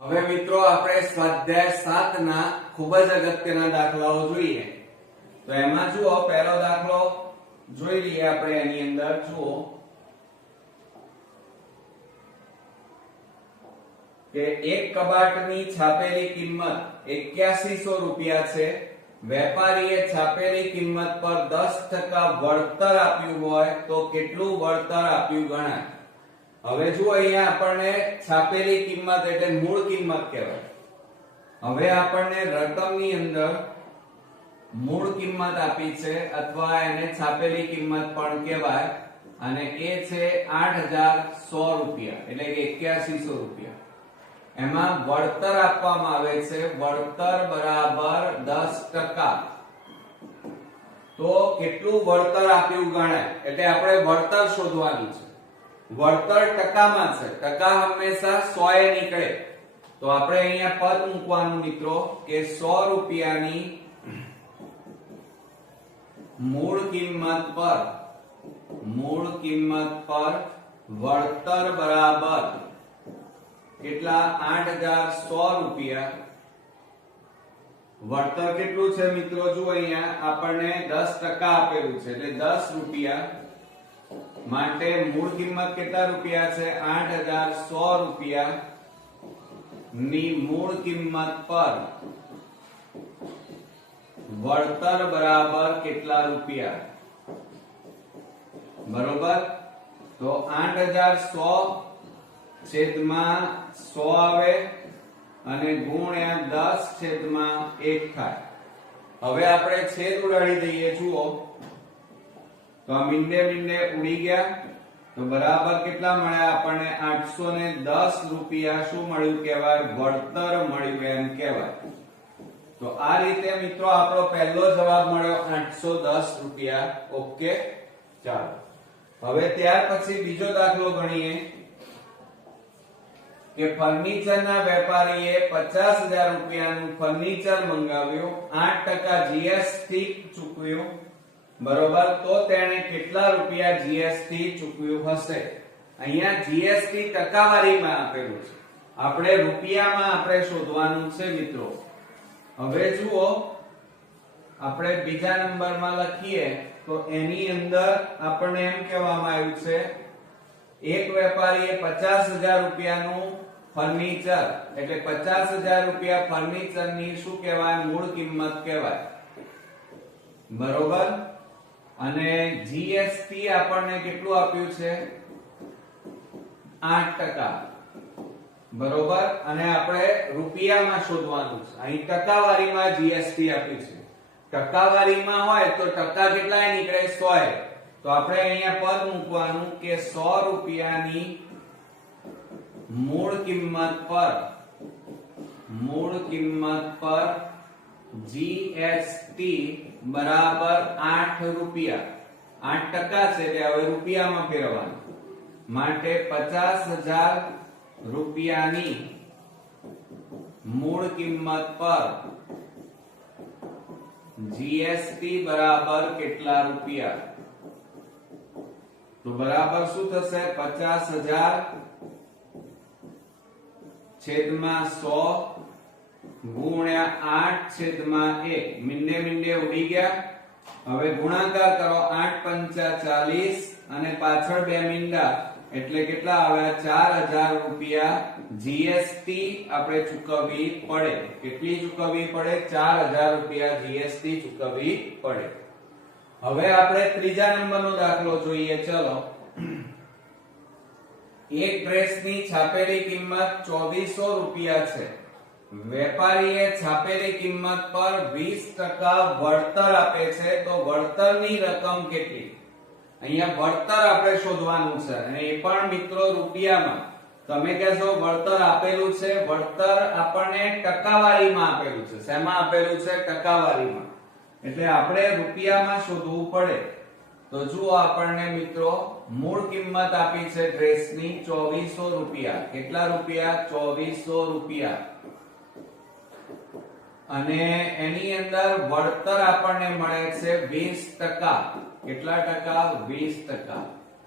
હવે મિત્રો આપણે સ્વાધ્યાય 7 ના ખૂબ જ અગત્યના દાખલાઓ જોઈએ. તો એમાં જુઓ, પહેલો દાખલો જોઈ લઈએ આપણે. એની અંદર જુઓ કે એક કબાટની છાપેલી કિંમત 8100 રૂપિયા છે. વેપારીએ છાપેલી કિંમત પર 10% વળતર આપ્યું હોય તો કેટલું વળતર આપ્યું ગણાય? હવે જુઓ, અહીંયા આપણને છાપેલી કિંમત એટલે મૂળ કિંમત કહેવાય. હવે આપણને રકમની અંદર મૂળ કિંમત આપી છે અથવા એને છાપેલી કિંમત પણ કહેવાય, અને એ છે 8100 રૂપિયા એટલે કે 8100 રૂપિયા. એમાં વળતર આપવામાં આવે છે, વળતર બરાબર 10%. તો કેટલું વળતર આપ્યું ગણાય એટલે આપણે વળતર શોધવાનું છે. વળતર ટકામાં છે, ટકા હંમેશા 100 એ નીકળે. તો આપણે અહીંયા પદ મૂકવાનું મિત્રો કે 100 રૂપિયાની મૂળ કિંમત પર વળતર બરાબર કેટલા? 8100 રૂપિયા. વળતર કેટલું છે મિત્રો? જુઓ, અહીંયા આપણને 10% આપેલું છે એટલે 10 રૂપિયા. માટે મૂળ કિંમત કેટલા રૂપિયા છે? 8100 રૂપિયા ની મૂળ કિંમત પર વળતર બરાબર કેટલા રૂપિયા? બરોબર. તો 8100 છેદમાં 100 આવે અને ગુણ્યા 10 છેદમાં 1 થાય. હવે આપણે છેદ ઉડાડી દઈએ. જુઓ તો આ મીંડે ઉડી ગયા. તો બરાબર કેટલા મળ્યા આપણને? 810 રૂપિયા શું મળ્યું કહેવાય? વળતર મળ્યું એમ કહેવાય. તો આ રીતે મિત્રો આપણો પહેલો જવાબ મળ્યો 810 રૂપિયા. ઓકે, ચાલો હવે ત્યાર પછી બીજો દાખલો ગણીએ કે ફર્નિચરના વેપારીએ 50000 રૂપિયાનું ફર્નિચર મંગાવ્યું, 8% જીએસટી ચૂકવ્યું. બરોબર. તો તેણે કેટલા રૂપિયા જીએસટી ચૂકવ્યું હશે? અહીંયા જીએસટી ટકાવારીમાં આપેલું છે, આપણે રૂપિયામાં આપણે શોધવાનું છે મિત્રો. હવે જુઓ, આપણે બીજા નંબરમાં લખીએ તો એની અંદર આપણને એમ કહેવામાં આવ્યું છે એક વેપારીએ 50000 રૂપિયાનું ફર્નિચર એટલે 50000 રૂપિયા ફર્નિચરની શું કહેવાય? મૂળ કિંમત કહેવાય. બરોબર. અને જીએસટી આપણને કેટલું આપ્યું છે? 8%. બરોબર. અને આપણે રૂપિયામાં શોધવાનું છે. અહીં ટકાવારીમાં જીએસટી આપ્યું છે. ટકાવારીમાં હોય તો ટકા કેટલાય નીકળે? 100. તો આપણે અહીંયા પદ મૂકવાનું કે 100 રૂપિયાની મૂળ કિંમત પર જીએસટી બરાબર 8 રૂપિયા. 8% છે એટલે હવે રૂપિયામાં ફેરવવાનું. માટે 50000 રૂપિયાની મૂળ કિંમત પર જીએસટી બરાબર કેટલા રૂપિયા? તો બરાબર શું થશે? 50000 છેદમાં 100 ગુણ્યા 8 છેદમાં 1. મીંડે ઉડી ગયા. હવે ગુણાકાર કરો. 8 પંચા 40 અને પાછળ બે મીંડા એટલે કેટલા આવ્યા? 4000 રૂપિયા જીએસટી આપણે ચૂકવવી પડે. કેટલી ચૂકવવી પડે? 4000 રૂપિયા જીએસટી ચૂકવવી પડે. હવે આપણે ત્રીજા નંબરનો દાખલો જોઈએ. ચલો, એક ડ્રેસની છાપેલી કિંમત 2400 રૂપિયા છે. વેપારીએ છાપેલી કિંમત પર 20% વળતર આપે છે. તો વળતરની રકમ કેટલી? અહીંયા વળતર આપણે શોધવાનું છે અને એ પણ મિત્રો રૂપિયામાં. તમે કહેશો વળતર આપેલું છે, વળતર આપણને ટકાવારીમાં આપેલું છે. શેમાં આપેલું છે? ટકાવારીમાં. એટલે આપણે રૂપિયામાં શોધવું પડે. તો જુઓ, આપણને મિત્રો મૂળ કિંમત આપી છે ડ્રેસની 2400 રૂપિયા. કેટલા રૂપિયા? 2400 રૂપિયા. અને એની અંદર વળતર આપણને મળે છે 20%. કેટલા ટકા? 20%.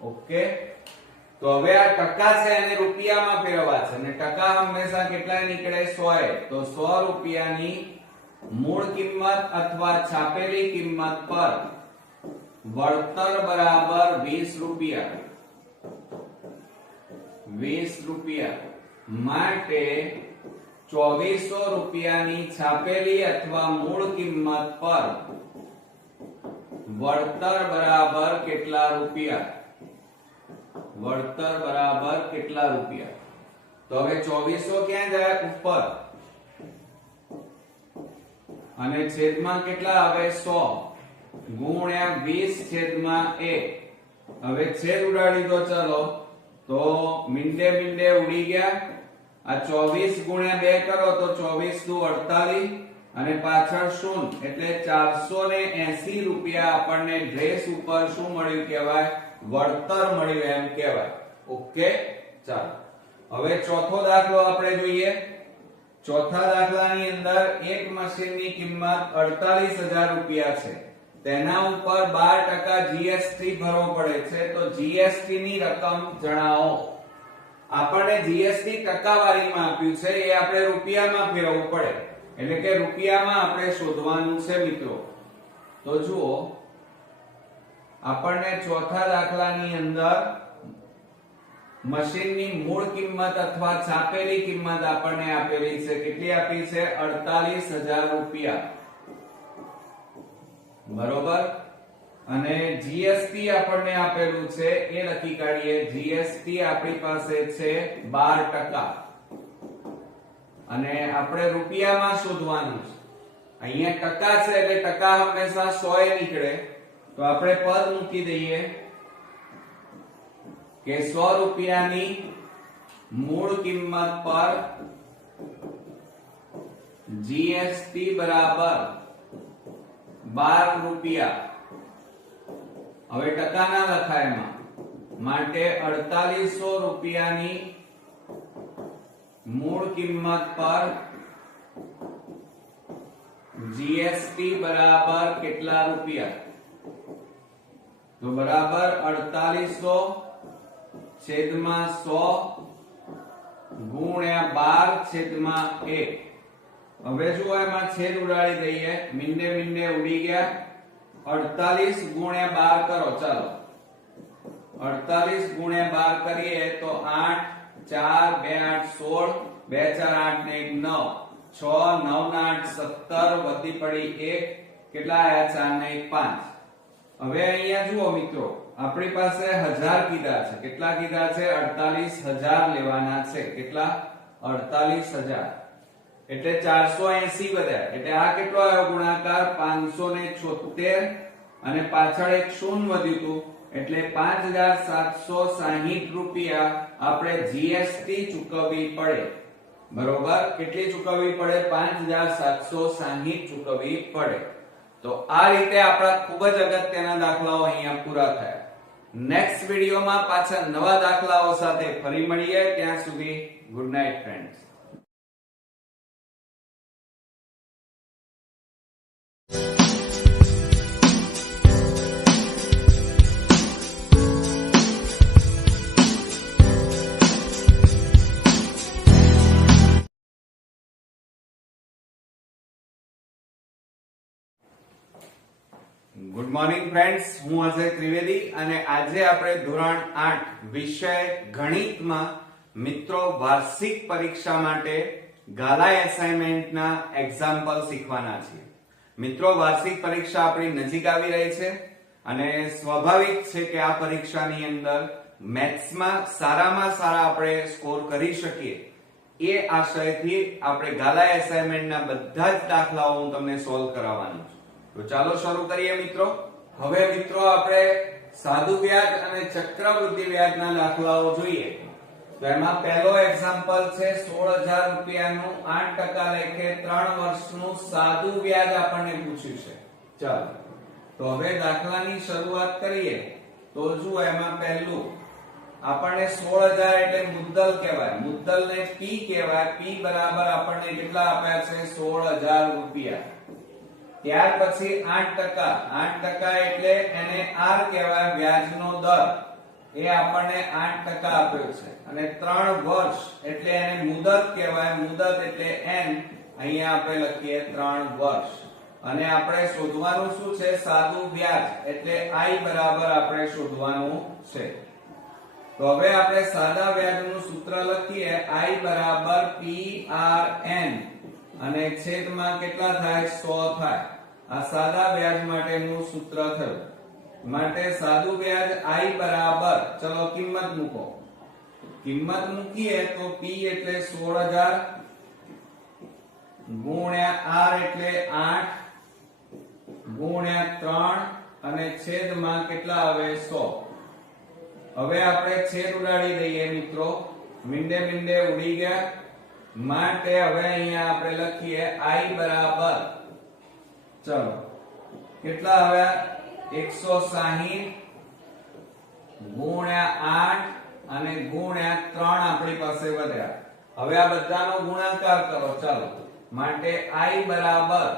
ઓકે. તો હવે આ ટકા છે એને રૂપિયામાં ફેરવવા છે અને ટકા હંમેશા કેટલા નીકળે 100 તો 100 રૂપિયાની મૂળ કિંમત અથવા છાપેલી કિંમત પર વળતર બરાબર 20 રૂપિયા 20 રૂપિયા માટે 2400 રૂપિયાની છાપેલી અથવા મૂળ કિંમત પર વળતર બરાબર કેટલા રૂપિયા વળતર બરાબર કેટલા રૂપિયા તો હવે 2400 ક્યાં જાય ઉપર અને છેદમાં કેટલા આવે 100 ગુણ્યા 20 છેદમાં 1 હવે છેદ ઉડાડી દો ચલો તો મીંડે મીંડે ઉડી ગયા આ 24 ગુણ્યા 2 કરો તો 24 દુ 48 અને પાછળ શૂન્ય એટલે 480 રૂપિયા આપણને ડ્રેસ ઉપર શું મળ્યું કહેવાય વળતર મળ્યું એમ કહેવાય ઓકે ચાલો હવે ચોથો દાખલો આપણે જોઈએ ચોથા દાખલાની અંદર એક મશીનની કિંમત 48000 રૂપિયા છે તેના ઉપર 12% જીએસટી ભરવો પડે છે તો જીએસટી ની રકમ જણાવો આપણને જીએસટી ટકાવારીમાં આપ્યું છે એ આપણે રૂપિયામાં ફેરવવું પડે એટલે કે રૂપિયામાં આપણે શોધવાનું છે મિત્રો તો જુઓ આપણને ચોથા દાખલાની અંદર મશીનની મૂળ કિંમત અથવા છાપેલી કિંમત આપણને આપેલી છે કેટલી આપી છે 48000 રૂપિયા બરોબર અને જીએસટી આપણને આપેલું છે એ લખી કાઢીએ જીએસટી આપણી પાસે છે 12% અને આપણે રૂપિયામાં શોધવાનું છે અહીંયા ટકા છે એટલે ટકા હંમેશા 100 નીકળે તો આપણે પદ મૂકી દઈએ કે 100 રૂપિયાની મૂળ કિંમત પર જીએસટી બરાબર 12 રૂપિયા હવે ટકા ના લખાય એમાં માટે 4800 રૂપિયાની મૂળ કિંમત પર જીએસટી બરાબર કેટલા રૂપિયા તો બરાબર 4800 છેદમાં 100 ગુણ્યા 12 છેદમાં 1 હવે જો એમાં છેદ ઉડાડી દઈએ મીંડે મીંડે ઉડી ગયા 48 ગુણ્યા 12 કરો ચાલો 48 ગુણ્યા 12 કરીએ તો 8 4 2 8 16 2 4 8 ને 1 9 6 9 ના 8 17 વધી પડી 1 કેટલા આયા 4 ને 1 5 હવે અહીંયા જુઓ મિત્રો આપણી પાસે 1000 કીધા છે કેટલા કીધા છે 48000 લેવાના છે કેટલા 48000 એટલે 480 વધ્યા એટલે આ કેટલો આવ્યો ગુણાકાર 576 અને પાછળ એક શૂન્ય વધ્યું હતું એટલે 5760 રૂપિયા આપણે જીએસટી ચૂકવવી પડે બરોબર કેટલી ચૂકવવી પડે 5760 ચૂકવવી પડે તો આ રીતે આપણા ખૂબ જ અગત્યના દાખલાઓ અહીંયા પૂરા થયા નેક્સ્ટ વિડિયોમાં પાછા નવા દાખલાઓ સાથે ફરી મળીએ ત્યાં સુધી good night friends good morning friends હું અજય ત્રિવેદી અને આજે આપણે ધોરણ 8 વિષય ગણિતમાં મિત્રો વાર્ષિક પરીક્ષા માટે ગાલા એસાઇનમેન્ટના એક્ઝામ્પલ શીખવાના છીએ મિત્રો વાર્ષિક પરીક્ષા આપણી નજીક આવી રહી છે અને સ્વાભાવિક છે કે આ પરીક્ષાની અંદર મેથ્સમાં સારામાં સારા આપણે સ્કોર કરી શકીએ એ આશયથી આપણે ગાલા એસાઇનમેન્ટના બધા જ દાખલાઓ હું તમને સોલ્વ કરાવવાનો છું તો ચાલો શરૂ કરીએ મિત્રો હવે મિત્રો આપણે સાદુ વ્યાજ અને ચક્રવૃદ્ધિ વ્યાજના દાખલાઓ જોઈએ તો એમાં પહેલો એક્ઝામ્પલ છે 16000 રૂપિયાનું 8% લેખે 3 વર્ષનું સાદુ વ્યાજ આપણને પૂછ્યું છે ચાલો તો હવે દાખલાની શરૂઆત કરીએ તો જો એમાં પહેલું આપણને 16000 એટલે મુદ્દલ કહેવાય મુદ્દલને P કહેવાય P બરાબર આપણને કેટલા આપ્યા છે 16000 રૂપિયા ત્યાર પછી 8% એટલે એને R કહેવાય વ્યાજનો દર એ આપણને 8% આપ્યો છે અને 3 વર્ષ એટલે એને મુદત કહેવાય. મુદત એટલે n, અહીંયા આપણે લખીએ 3 વર્ષ. અને આપણે શોધવાનું શું છે? સાદું વ્યાજ એટલે i બરાબર આપણે શોધવાનું છે. તો હવે આપણે સાદા વ્યાજનું સૂત્ર લખીએ. i બરાબર PRN અને છેદમાં કેટલા થાય? 100 થાય. આ સાદા વ્યાજ માટેનું સૂત્ર થયું. માટે સાદું વ્યાજ i બરાબર, ચલો કિંમત મૂકો. કિંમત મૂકીએ તો p એટલે 16000 ગુણ્યા r એટલે 8 ગુણ્યા 3 અને છેદમાં કેટલા આવે? 100. હવે આપણે છેદ ઉડાડી દઈએ મિત્રો. મીંડે મીંડે ઉડી ગયા. માટે હવે અહીંયા આપણે લખીએ i બરાબર, ચલો કેટલા આવ્યા? 160 ગુણ્યા 8 અને ગુણ્યા 3 આપણી પાસે વધ્યા. હવે આ બધાનો ગુણાકાર કરો. ચાલો, માટે i બરાબર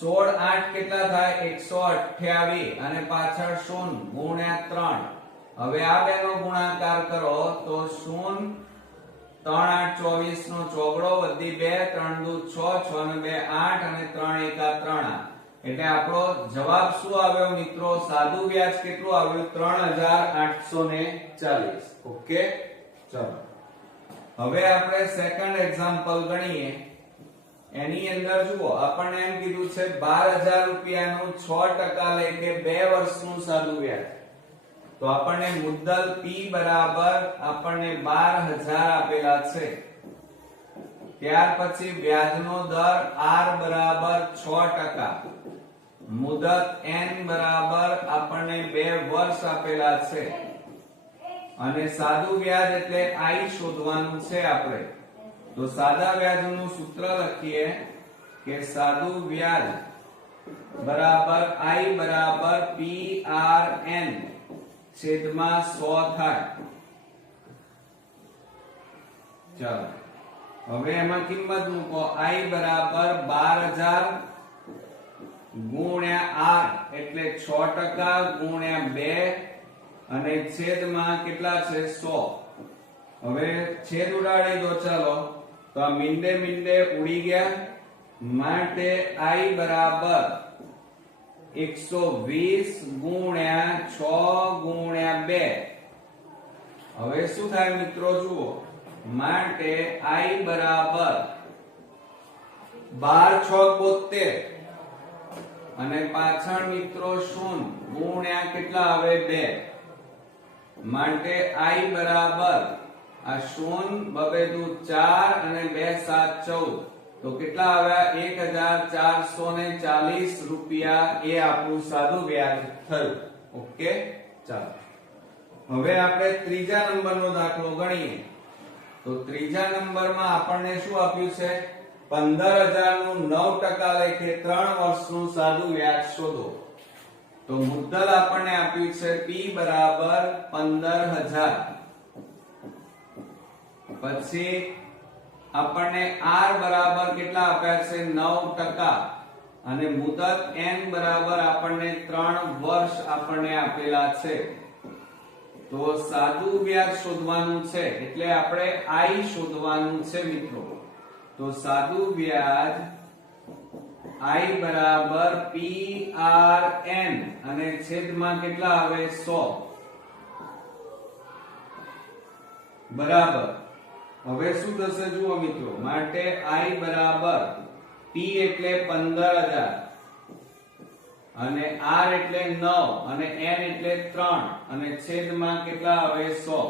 16 8 કેટલા થાય? 128 અને પાછળ 0 ગુણ્યા 3. હવે આ બેનો ગુણાકાર કરો તો 0 3 8 24 નો ચોગડો વધી 2 3 દુ 6 6 ને 2 8 અને 3 એકા 3. એટલે આપણો જવાબ શું આવ્યો મિત્રો? સાદું વ્યાજ કેટલું આવ્યું? 3840. ઓકે, ચલો હવે આપણે સેકન્ડ એક્ઝામ્પલ ગણીએ. એની અંદર જુઓ, આપણને એમ કીધું છે 12000 રૂપિયાનું 6% લેખે 2 વર્ષનું સાદું વ્યાજ. તો આપણને મુદ્દલ p બરાબર આપણને 12000 આપેલા છે. ત્યાર પછી વ્યાજનો દર r બરાબર 6%, મુદત n બરાબર આપણને 2 વર્ષ આપેલા છે અને સાદું વ્યાજ એટલે i શોધવાનું છે આપણે. તો સાદા વ્યાજનું સૂત્ર લખીએ કે સાદું વ્યાજ બરાબર i બરાબર PRN છેદમાં 100 થાય. ચાલો હવે એમાં કિંમત મૂકો. i બરાબર 12000 ગુણ્યા r એટલે 6% ગુણ્યા 2 અને છેદમાં કેટલા છે? 100. હવે છેદ ઉડાડી દો. ચાલો, તો આ મીંડે મીંડે ઉડી ગયા. માટે i બરાબર 120 ગુણ્યા 6 ગુણ્યા 2. હવે શું થાય મિત્રો? જુઓ, માટે i બરાબર 12 6 72 અને પાછળ મિત્રો 0 ગુણ્યા કેટલા આવે? 2. માટે i બરાબર આ 0 બબે દુ 4 અને 2 7 14. તો કેટલા આવ્યા? 1440 રૂપિયા. એ આપણું સાદું વ્યાજ થયું. ઓકે, ચાલો હવે આપણે ત્રીજા નંબરનો દાખલો ગણીએ. તો ત્રીજા નંબરમાં આપણને શું આપ્યું છે? 15000 નું 9% લેખે 3 વર્ષનું સાદું વ્યાજ શોધો. તો મુદ્દલ આપણને આપ્યું છે p બરાબર 15000. પછી આપણને r બરાબર કેટલા આપ્યા છે? 9% અને મુદત n બરાબર આપણને 3 વર્ષ આપણને આપેલા છે. તો સાદું વ્યાજ શોધવાનું છે એટલે આપણે i શોધવાનું છે મિત્રો. તો સાદું વ્યાજ i બરાબર PRN અને છેદમાં કેટલા આવે? 100 બરાબર. હવે શું થશે જુઓ મિત્રો. માટે i બરાબર p એટલે 15000 અને r એટલે 9 અને n એટલે 3 અને છેદમાં કેટલા આવે? 100.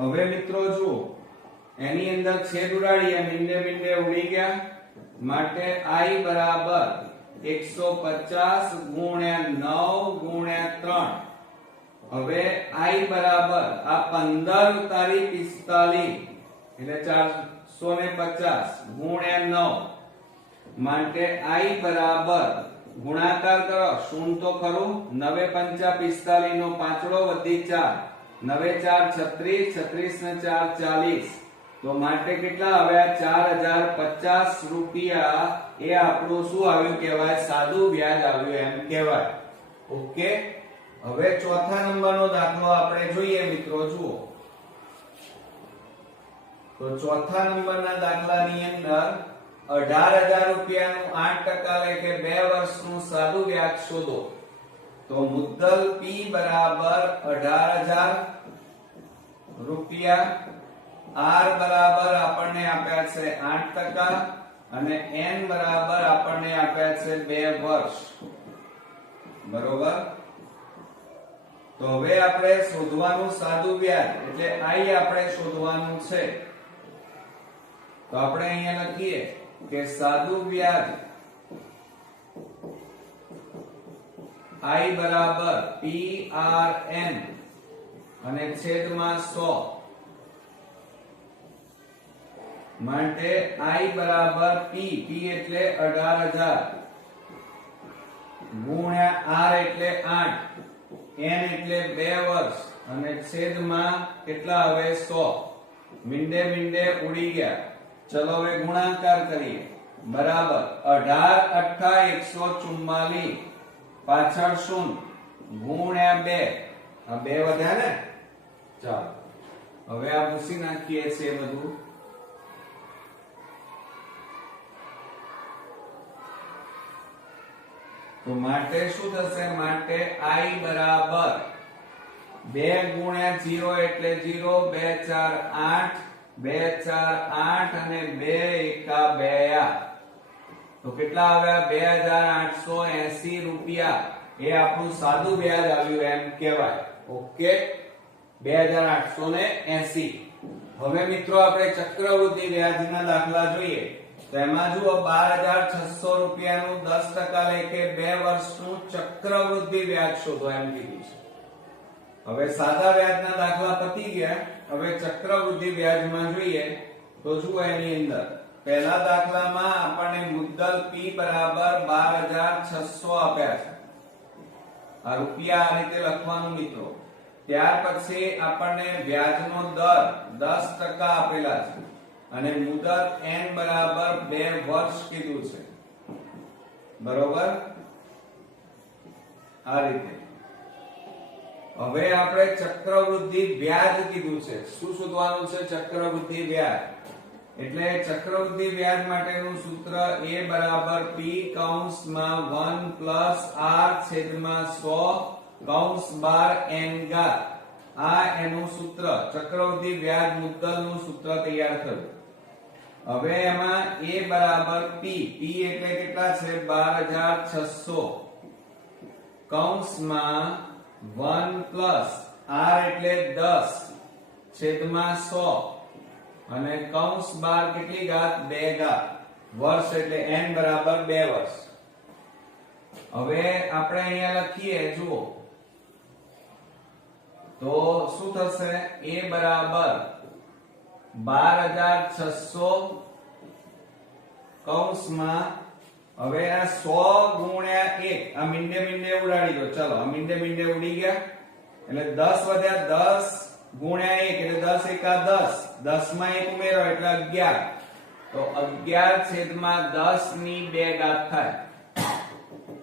હવે મિત્રો જુઓ, એની અંદર છેદ ઉડાડીએ. મીંડે મીંડે ઉડી ગયા. માટે i બરાબર 150 ગુણ્યા 9 ગુણ્યા 3. હવે i બરાબર આ 15 તારી 45 એટલે 450 ગુણ્યા 9. માટે i બરાબર ગુણાકાર કરો. 0 તો ખરું. 9 5 45 નો પાંચડો વધી 4 9 4 36 36 ને 4 40. તો માટે કેટલા આવ્યા? 4050 રૂપિયા. એ આપણું શું આવ્યું કહેવાય? સાદું વ્યાજ આવ્યું એમ કહેવાય. ઓકે, હવે ચોથા નંબરનો દાખલો આપણે જોઈએ મિત્રો, જુઓ તો ચોથા નંબરના દાખલાની અંદર 18,000 રૂપિયાનું 8% લે કે 2 વર્ષનું સાદું વ્યાજ શોધો. તો મુદ્દલ P બરાબર 18,000 રૂપિયા, R બરાબર આપણને આપ્યા છે 8% અને N બરાબર આપણને આપ્યા છે 2 વર્ષ. બરોબર. તો હવે આપણે શોધવાનું સાદું વ્યાજ એટલે I આપણે શોધવાનું છે. તો આપણે અહીંયા લખીએ કે સાદું વ્યાજ I બરાબર PRN અને છેદમાં 100 માટે I બરાબર P એટલે 18,000 ગુણ્યા R એટલે 8, N એટલે 2 વર્ષ અને છેદમાં કેટલા આવે 100. મીંડે મીંડે ઉડી ગયા. ચલો હવે ગુણાકાર કરીએ. બરાબર 18 * 8 144 પાછળ 0 ગુણ્યા 2. આ 2 વધ્યા ને. ચાલો હવે આ ભૂસી નાખીએ છીએ બધું. તો માટે શું થશે? માટે I બરાબર 2 ગુણ્યા 0 એટલે 0, 2 4 8 અને 2 એકા 2. તો કેટલા આવ્યા? 2,880 રૂપિયા. એ આપણું સાદું વ્યાજ આવ્યું એમ કહેવાય. ઓકે, 2,880. હવે મિત્રો આપણે ચક્રવૃદ્ધિ વ્યાજના દાખલા જોઈએ. તો એમાં જુઓ 12,600 રૂપિયાનું 10% લે કે 2 વર્ષનું ચક્રવૃદ્ધિ વ્યાજ શોધો એમ કીધું છે. હવે સાદા વ્યાજના દાખલા પતી ગયા. હવે ચક્રવૃદ્ધિ વ્યાજમાં જોઈએ તો જુઓ એની અંદર પહેલા દાખલામાં આપણને મુદ્દલ P બરાબર 12,600 આપ્યા છે. આ રૂપિયા આ રીતે લખવાનું મિત્રો. ત્યાર પછી આપણને વ્યાજનો દર 10% આપેલા છે અને મુદત N બરાબર 2 વર્ષ કીધું છે. બરોબર, આ રીતે. હવે આપણે ચક્રવૃદ્ધિ વ્યાજ કીધું છે. શું શોધવાનું છે? ચક્રવૃદ્ધિ વ્યાજ. એટલે ચક્રવૃદ્ધિ વ્યાજ માટેનું સૂત્ર A બરાબર P કૌંસમાં 1 પ્લસ R છેદમાં 100 કૌંસ બાર N ઘાત. આ એનું સૂત્ર, ચક્રવૃદ્ધિ વ્યાજ મુદ્દલનું સૂત્ર તૈયાર થયું. હવે એમાં A બરાબર P એટલે કેટલા છે? 12,600 કૌંસમાં 1 પ્લસ R એટલે 10 છેદમાં 100 અને કૌંસ બાર કેટલી ઘાત? 2 ઘાત. વર્ષ એટલે N બરાબર 2 વર્ષ. હવે આપણે અહીંયા લખીએ, જુઓ તો શું થશે? A બરાબર 12,600 કૌંસમાં હવે આ 100 ગુણ્યા 1 આ મીંડે મીંડે ઉડાડી દો. ચલો આ મીંડે મીંડે ઉડી ગયા એટલે 10 વધ્યા. 10 ગુણ્યા 1 એટલે 10 એકા 10. 10 માં 1 ઉમેરો એટલે 11. તો 11 છેદમાં 10 ની 2 ઘાત થાય.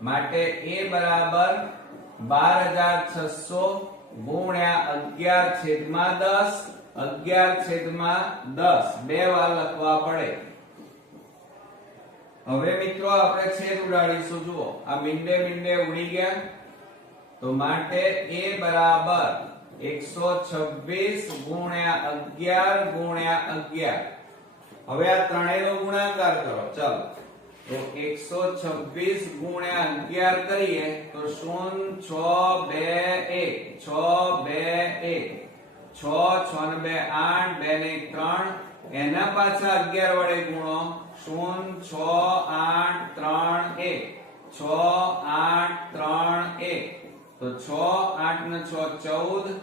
માટે A બરાબર 12,600 ગુણ્યા 11 છેદમાં 10. 11 છેદમાં 10 બે વાર લખવા પડે. હવે મિત્રો આપણે છેદ ઉડાડીશું. જુઓ આ મીંડે મીંડે ઉડી ગયા. તો માટે A બરાબર 126 ગુણ્યા 11 ગુણ્યા 11. હવે આ ત્રણેયનો ગુણાકાર કરો. ચાલો તો 126 ગુણ્યા 11 કરીએ તો 0 6 2 1 6 2 1 6 6 ને 2 8 2 ને 3. એના પાછા 11 વડે ગુણો. 0 6 8 3 1 6 8 3 1. તો 6 8 ને 6 14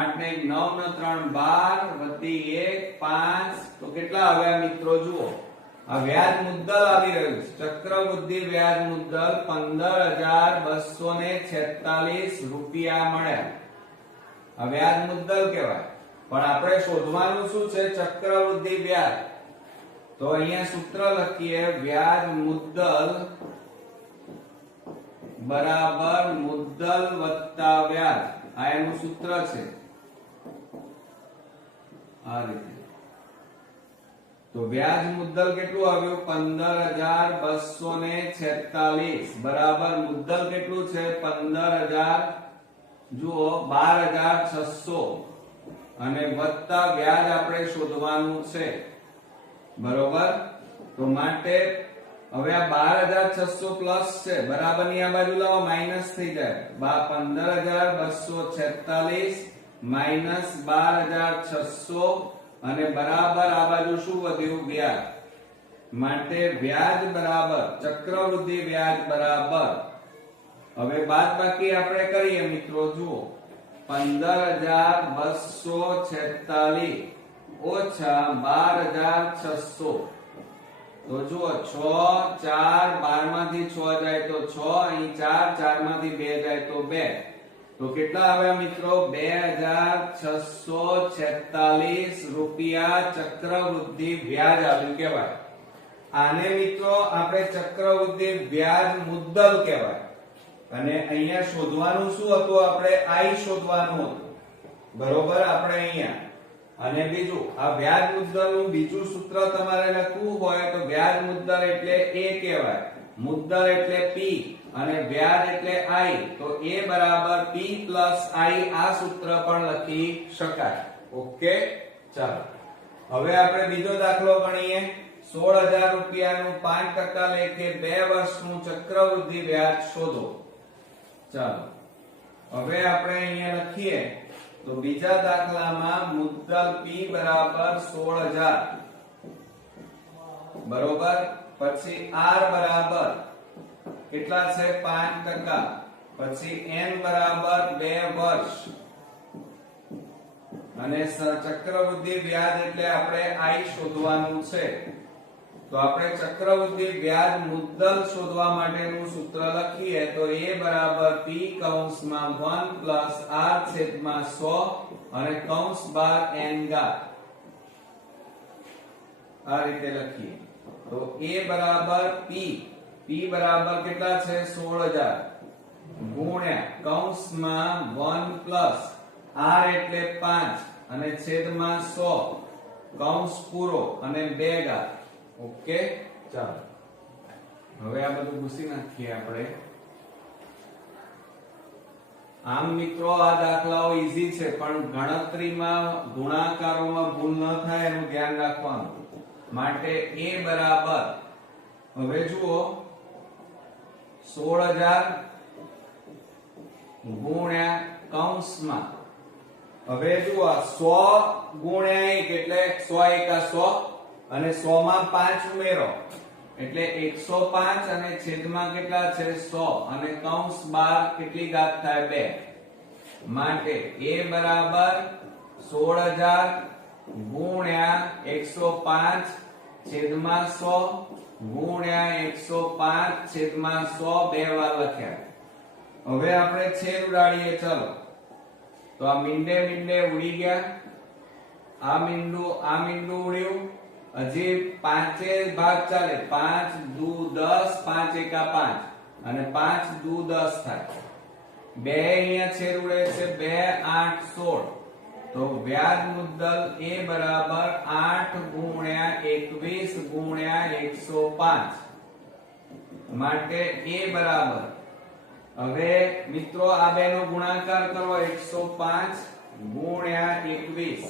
8 ને 9 ને 3 12 વધી 1 5. તો કેટલા આવ્યા મિત્રો? જુઓ આ વ્યાજ મુદ્દલ આવી રહ્યું છે. ચક્રવૃદ્ધિ વ્યાજ મુદ્દલ 15,246 રૂપિયા મળ્યા. આ વ્યાજ મુદ્દલ કહેવાય. પણ આપણે શોધવાનું શું છે? ચક્રવૃદ્ધિ વ્યાજ. તો અહીંયા સૂત્ર લખીએ વ્યાજ મુદ્દલ બરાબર મુદ્દલ વત્તા વ્યાજ. આ એનું સૂત્ર છે. આ રીતે તો વ્યાજ મુદ્દલ કેટલું આવ્યું? 15,246 બરાબર મુદ્દલ કેટલું છે? 15,000 જુઓ 12,600 અને વત્તા વ્યાજ આપણે શોધવાનું છે. બરોબર. તો માટે હવે આ 12,600 પ્લસ છે બરાબર ની આ બાજુ લાવો માઈનસ થઈ જાય. 15,246 માઈનસ 12,600 અને બરાબર આ બાજુ શું વધ્યું? વ્યાજ. માટે વ્યાજ બરાબર ચક્રવૃદ્ધિ વ્યાજ બરાબર હવે બાદબાકી આપણે કરીએ મિત્રો. જુઓ 15,246 ઓછા 12,600 તો જુઓ 6 4 12 માંથી 6 જાય તો 6 અહીં 4 4 માંથી 2 જાય તો 2 તો કેટલા આવ્યા મિત્રો? 2,646 રૂપિયા ચક્રવૃદ્ધિ વ્યાજ આવ્યું કહેવાય. આને મિત્રો આપણે ચક્રવૃદ્ધિ વ્યાજ મુદ્દલ કહેવાય. અને અહીંયા શોધવાનું શું હતું? આપણે I શોધવાનું હતું. બરોબર. આપણે અહીંયા અને બીજું આ વ્યાજ મુદ્દલનું બીજું સૂત્ર તમારે લખવું હોય તો વ્યાજ મુદ્દલ એટલે A કહેવાય, મુદ્દલ એટલે P અને વ્યાજ એટલે I. તો A બરાબર P પ્લસ I આ સૂત્ર પણ લખી શકાય. ઓકે. ચાલો હવે આપણે બીજો દાખલો ગણીએ. 16,000 રૂપિયાનું 5% લેખે 2 વર્ષનું ચક્રવૃદ્ધિ વ્યાજ શોધો. ચાલો હવે આપણે અહીંયા લખીએ તો બીજા દાખલામાં મુદ્દલ P બરાબર 16,000 બરોબર. પછી R બરાબર કેટલા છે? 5%. પછી N બરાબર 2 વર્ષ અને ચક્રવૃદ્ધિ વ્યાજ એટલે આપણે I શોધવાનું છે. તો આપણે ચક્રવૃદ્ધિ વ્યાજ મુદ્દલ શોધવા માટેનું સૂત્ર લખીએ તો A બરાબર P કૌંસમાં 1 પ્લસ R છેદમાં 100 અને કૌંસ બહાર N ઘાત. આ રીતે લખીએ તો A બરાબર P બરાબર કેટલા છે? 16,000 ગુણ્યા કૌંસમાં 1 પ્લસ R એટલે 5 અને છેદમાં 100 કૌંસ પૂરો અને 2 ઘાત. ઓકે. ચાલો હવે આ બધું ભૂસી નાખીએ આપણે. આમ મિત્રો આ દાખલાઓ ઈઝી છે પણ ગણતરીમાં ગુણાકારોમાં ભૂલ ન થાય એનું ધ્યાન રાખવાનું. માટે A બરાબર હવે જુઓ 16,000 ગુણ્યા કૌંસમાં હવે જુઓ 100 ગુણ્યા 1 એટલે 100 એકા 100 અને 100 માં 5 ઉમેરો એટલે 105 અને છેદમાં કેટલા છે? 100 અને કૌંસ બહાર કેટલી ઘાત થાય? 2. માટે A બરાબર 16,000 ગુણ્યા 105 છેદમાં 100 ગુણ્યા 105 છેદમાં 100 બે વાર લખ્યા. હવે આપણે છેદ ઉડાડીએ. ચલો તો આ મીંડે ઉડી ગયા. આ મીંડું ઉડ્યું. હજી 5 ભાગ ચાલે. 5 દુ 10 5 એકા 5 અને 5 દુ 10 થાય. 2 અહીંયા છેદ ઉડે છે. 2 8 16 તો વ્યાજ મુદ્દલ A બરાબર 8 ગુણ્યા 21 ગુણ્યા 105 માટે A બરાબર હવે મિત્રો આ બેનો ગુણાકાર કરો. 105 ગુણ્યા 21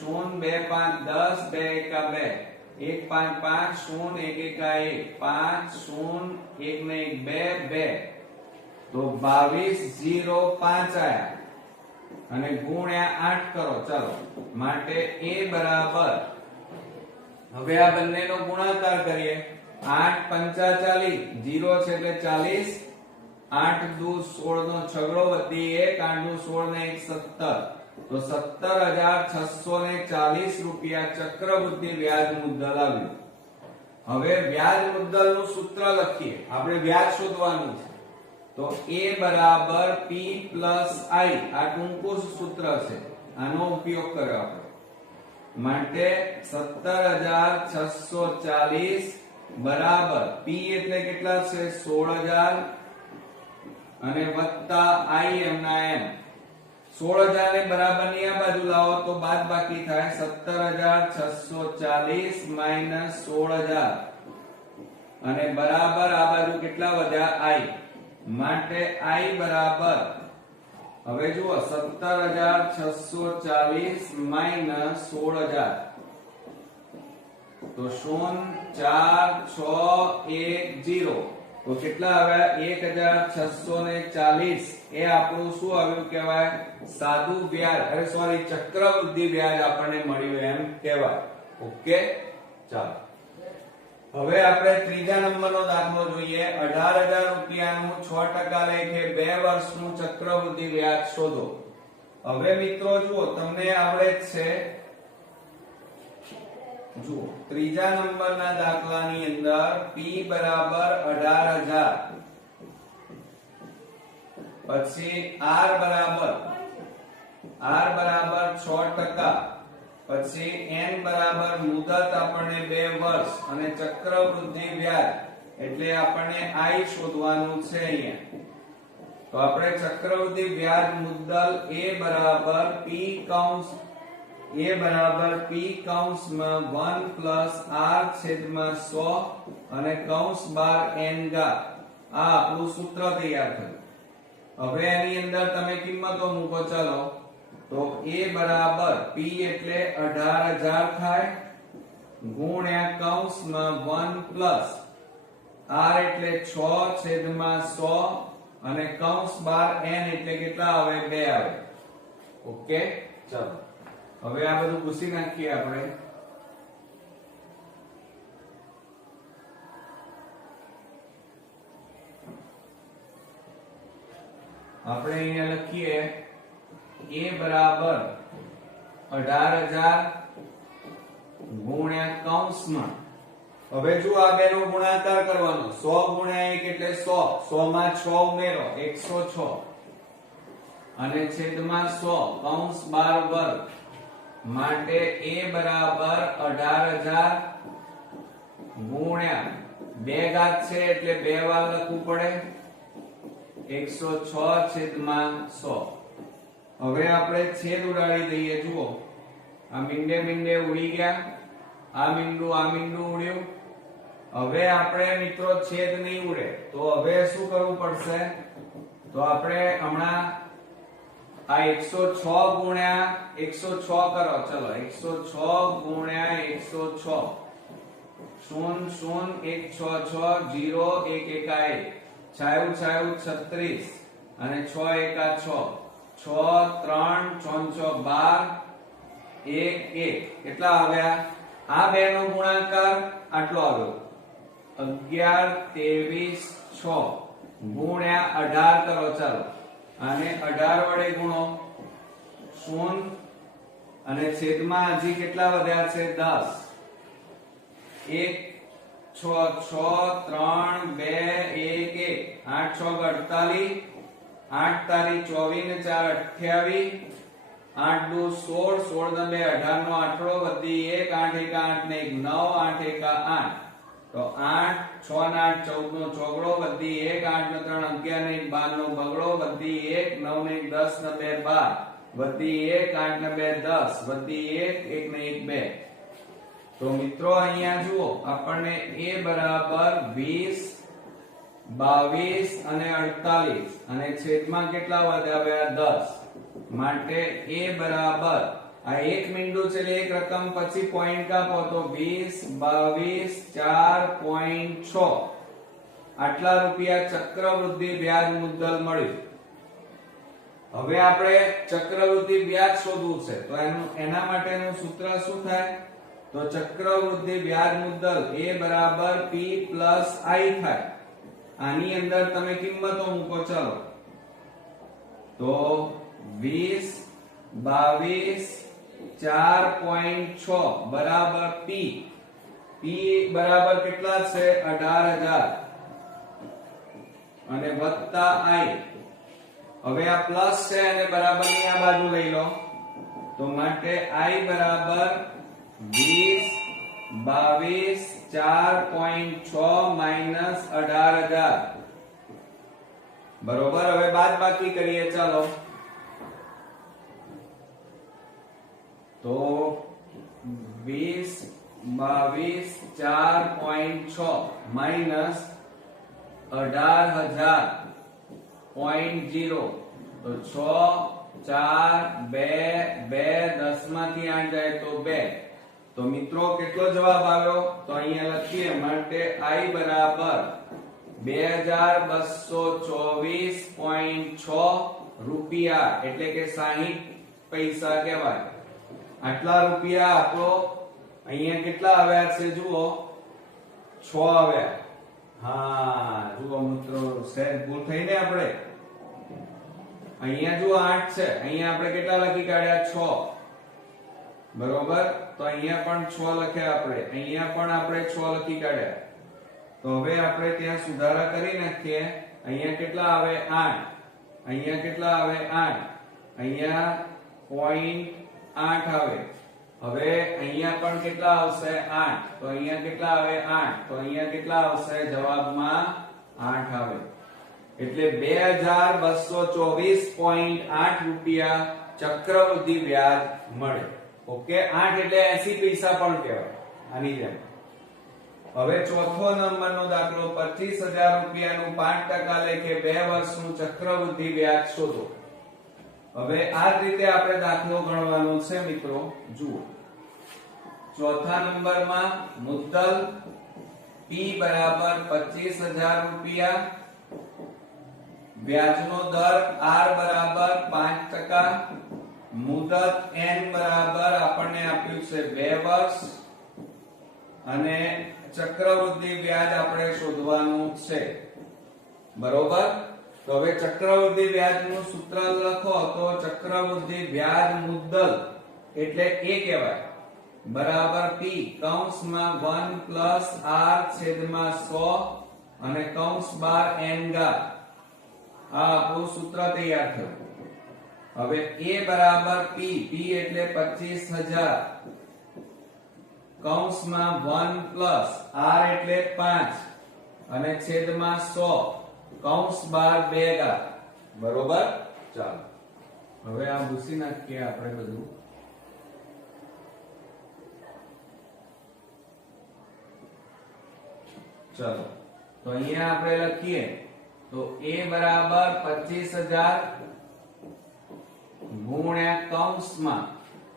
0 2 5 10 2 એકા 2 1 5 5 0 1 એકા 1 5 0 1 ને 1 2 તો 22 0 5 આયા અને ગુણ્યા 8 કરો. ચાલો માટે A બરાબર હવે આ બંનેનો ગુણાકાર કરીએ. 8 પંચા 40 0 છે એટલે 40 8 દુ 16 નો છગડો વધી 1 8 દુ 16 ને 1 17 તો 17,640 રૂપિયા ચક્રવૃદ્ધિ વ્યાજ મુદ્દલ આવ્યું. હવે વ્યાજ મુદ્દલનું સૂત્ર લખીએ. આપણે વ્યાજ શોધવાનું છે તો A બરાબર P પ્લસ I આ ટૂંકું સૂત્ર છે. આનો ઉપયોગ કર્યો આપણે. માટે 17,640 બરાબર P એટલે કેટલા છે? 16,000 અને વત્તા i એમના એમ 16000 ને બરાબર ની આ બાજુ લાવો તો બાદ બાકી થાય 17640 માઈનસ 16000 અને બરાબર આ બાજુ કેટલા વધ્યા i માટે i બરાબર હવે જુઓ 17640 માઈનસ 16000 તો 04610 તો કેટલા આવ્યા 1640 એ આપણું શું આવ્યું કહેવાય સાદું વ્યાજ અરે સોરી ચક્રવૃદ્ધિ વ્યાજ આપણને મળ્યું એમ કહેવાય ઓકે ચાલો હવે આપણે ત્રીજા નંબરનો દાખલો જોઈએ 18000 રૂપિયાનું 6% લેખે 2 વર્ષનું ચક્રવૃદ્ધિ વ્યાજ શોધો હવે મિત્રો જુઓ તમને આવડે જ છે જુઓ ત્રીજા નંબરના દાખલાની અંદર p બરાબર 18000 પછી r બરાબર 6% પછી n બરાબર મુદત આપણને 2 વર્ષ અને ચક્રવૃદ્ધિ વ્યાજ એટલે આપણને i શોધવાનું છે અહીંયા તો આપણે ચક્રવૃદ્ધિ વ્યાજ મુદ્દલ a બરાબર p કૌંસ a બરાબર p કૌંસમાં 1 પ્લસ r છેદમાં 100 અને કૌંસ બાર n ઘાત આ આપણું સૂત્ર તૈયાર થયું હવે એની અંદર તમે કિંમતો મૂકો ચાલો તો a બરાબર p એટલે 18000 થાય ગુણ્યા કૌંસમાં 1 પ્લસ r એટલે 6 છેદમાં 100 અને કૌંસ બાર n એટલે કેટલા આવે 2 આવે ઓકે ચાલો હવે આ બધું પૂછી નાખીએ આપણે અહીંયા લખીએ a બરાબર 18000 ગુણ્યા કૌંસમાં હવે જો આ બેનો ગુણાકાર કરવાનો 100 ગુણ્યા 1 એટલે 100 100 માં 6 ઉમેરો 106 અને છેદમાં 100 કૌંસ બાર વર્ગ માટે a બરાબર 18000 ગુણ્યા 2 ઘાત છે એટલે 2 વાર લખવું પડે 106 છેદમાં 100 હવે આપણે છેદ ઉડાડી દઈએ જુઓ આ મીંડે મીંડે ઉડી ગયા આ મીંડું ઉડ્યું હવે આપણે મિત્રો છેદ નહીં ઉડે તો હવે શું કરવું પડશે તો આપણે હમણાં આ 106 ગુણ્યા 106 કરો ચલો 106 ગુણ્યા 106 0 0 166 0 1 1 છાયું 36 અને 6 એકા 6 6 3 6 12 1 1 કેટલા આવ્યા આ બે નો ગુણાકાર આટલો આવ્યો 11 23 6 ગુણ્યા 18 કરો ચાલો આને 18 વડે ગુણો 0 અને છેદમાં હજી કેટલા વધ્યા છે 10 1 6 6 3 2 1 1 8 6 48 8 તારી 24 ને 4 28 8 2 16 16 ને 2 18 નો આંકડો વધી 1 8 1 8 ને 1 9 8 1 8 તો 8 6 ને 8 14 નો ચોગડો વધી 1 8 ને 3 11 ને 12 નો બગડો વધી 1 9 ને 10 ને 2 12 વધી 1 8 ને 2 10 વધી 1 1 ને 1 2 તો મિત્રો અહીંયા જુઓ આપણને a બરાબર 20 22 અને 48 અને છેદમાં કેટલા વધ્યા 10 માટે a બરાબર આ એક મીંડું છે એટલે એક રકમ પછી પોઈન્ટ કાપો તો 20 22 4.6 આટલા રૂપિયા ચક્રવૃદ્ધિ વ્યાજ મુદ્દલ મળ્યું હવે આપણે ચક્રવૃદ્ધિ વ્યાજ શોધવું છે તો એના માટેનું સૂત્ર શું થાય તો ચક્રવૃદ્ધિ વ્યાજ મુદ્દલ a બરાબર p પ્લસ i થાય આની અંદર તમે કિંમતો મૂકો ચાલો તો 20 22 4.6 બરાબર p બરાબર કેટલા છે 18000 અને વત્તા i હવે આ પ્લસ છે અને બરાબર ની આ બાજુ લઈ લો તો માટે i બરાબર 20 22 4.6 માઈનસ 18000 બરોબર. હવે બાદ બાકી કરીએ ચાલો. તો 20 22 4.6 માઈનસ 18,000.0 તો 6 4 2 2 10 માંથી 8 જાય તો 2. તો મિત્રો કેટલો જવાબ આવ્યો? તો અહીંયા લખીએ માટે I બરાબર 2224.6 રૂપિયા એટલે કે 60 પૈસા કહેવાય. આટલા રૂપિયા આપણો અહીંયા કેટલા આવ્યા છે જુઓ 6 આવ્યા. હા જુઓ મિત્રો સહેજ ભૂલ થઈ ને આપણે અહીંયા જુઓ 8 છે, અહીંયા આપણે કેટલા લખી કાઢ્યા 6 બરોબર. તો અહીંયા પણ 6 લખ્યા આપણે, અહીંયા પણ આપણે 6 લખી કાઢ્યા. તો હવે આપણે ત્યાં સુધારા કરી નાખીએ. અહીંયા કેટલા આવે 8, અહીંયા કેટલા આવે 8, અહીંયા 0.8 આવે. હવે અહીંયા પણ કેટલા આવશે 8, તો અહીંયા કેટલા આવે 8, તો અહીંયા કેટલા આવશે જવાબમાં 8 આવે. એટલે 2224.8 રૂપિયા ચક્રવૃદ્ધિ વ્યાજ મળે. ઓકે 8 એટલે 80 પૈસા પણ કહેવાય આની જેમ. હવે ચોથો નંબરનો દાખલો 25,000 રૂપિયાનું 5% લેખે 2 વર્ષનું ચક્રવૃદ્ધિ વ્યાજ શોધો. હવે આ રીતે આપણે દાખલો ગણવાનો છે મિત્રો. જુઓ ચોથા નંબરમાં મુદ્દલ P બરાબર 25,000 રૂપિયા, વ્યાજનો દર R બરાબર 5%, મુદત N બરાબર આપણને આપ્યું છે 2 વર્ષ અને ચક્રવૃદ્ધિ વ્યાજ આપણે શોધવાનું છે બરોબર. તો હવે ચક્રવૃદ્ધિ વ્યાજનું સૂત્ર લખો તો ચક્રવૃદ્ધિ વ્યાજ મુદ્દલ એટલે એ કહેવાય બરાબર P કૌંસમાં 1 R છેદમાં 100 અને કૌંસ બાર N ઘાત. આ આપણું સૂત્ર તૈયાર થયું. હવે A બરાબર P એટલે 25,000 કૌંસમાં 1 R એટલે 5 અને છેદમાં 100 કૌંસ બાર 2 ઘાત બરોબર. ચાલો હવે આ ભૂસી નાખીએ આપણે બધું. ચલો તો અહીંયા આપણે લખીએ તો A બરાબર 25,000 ગુણ્યા કૌંસમાં.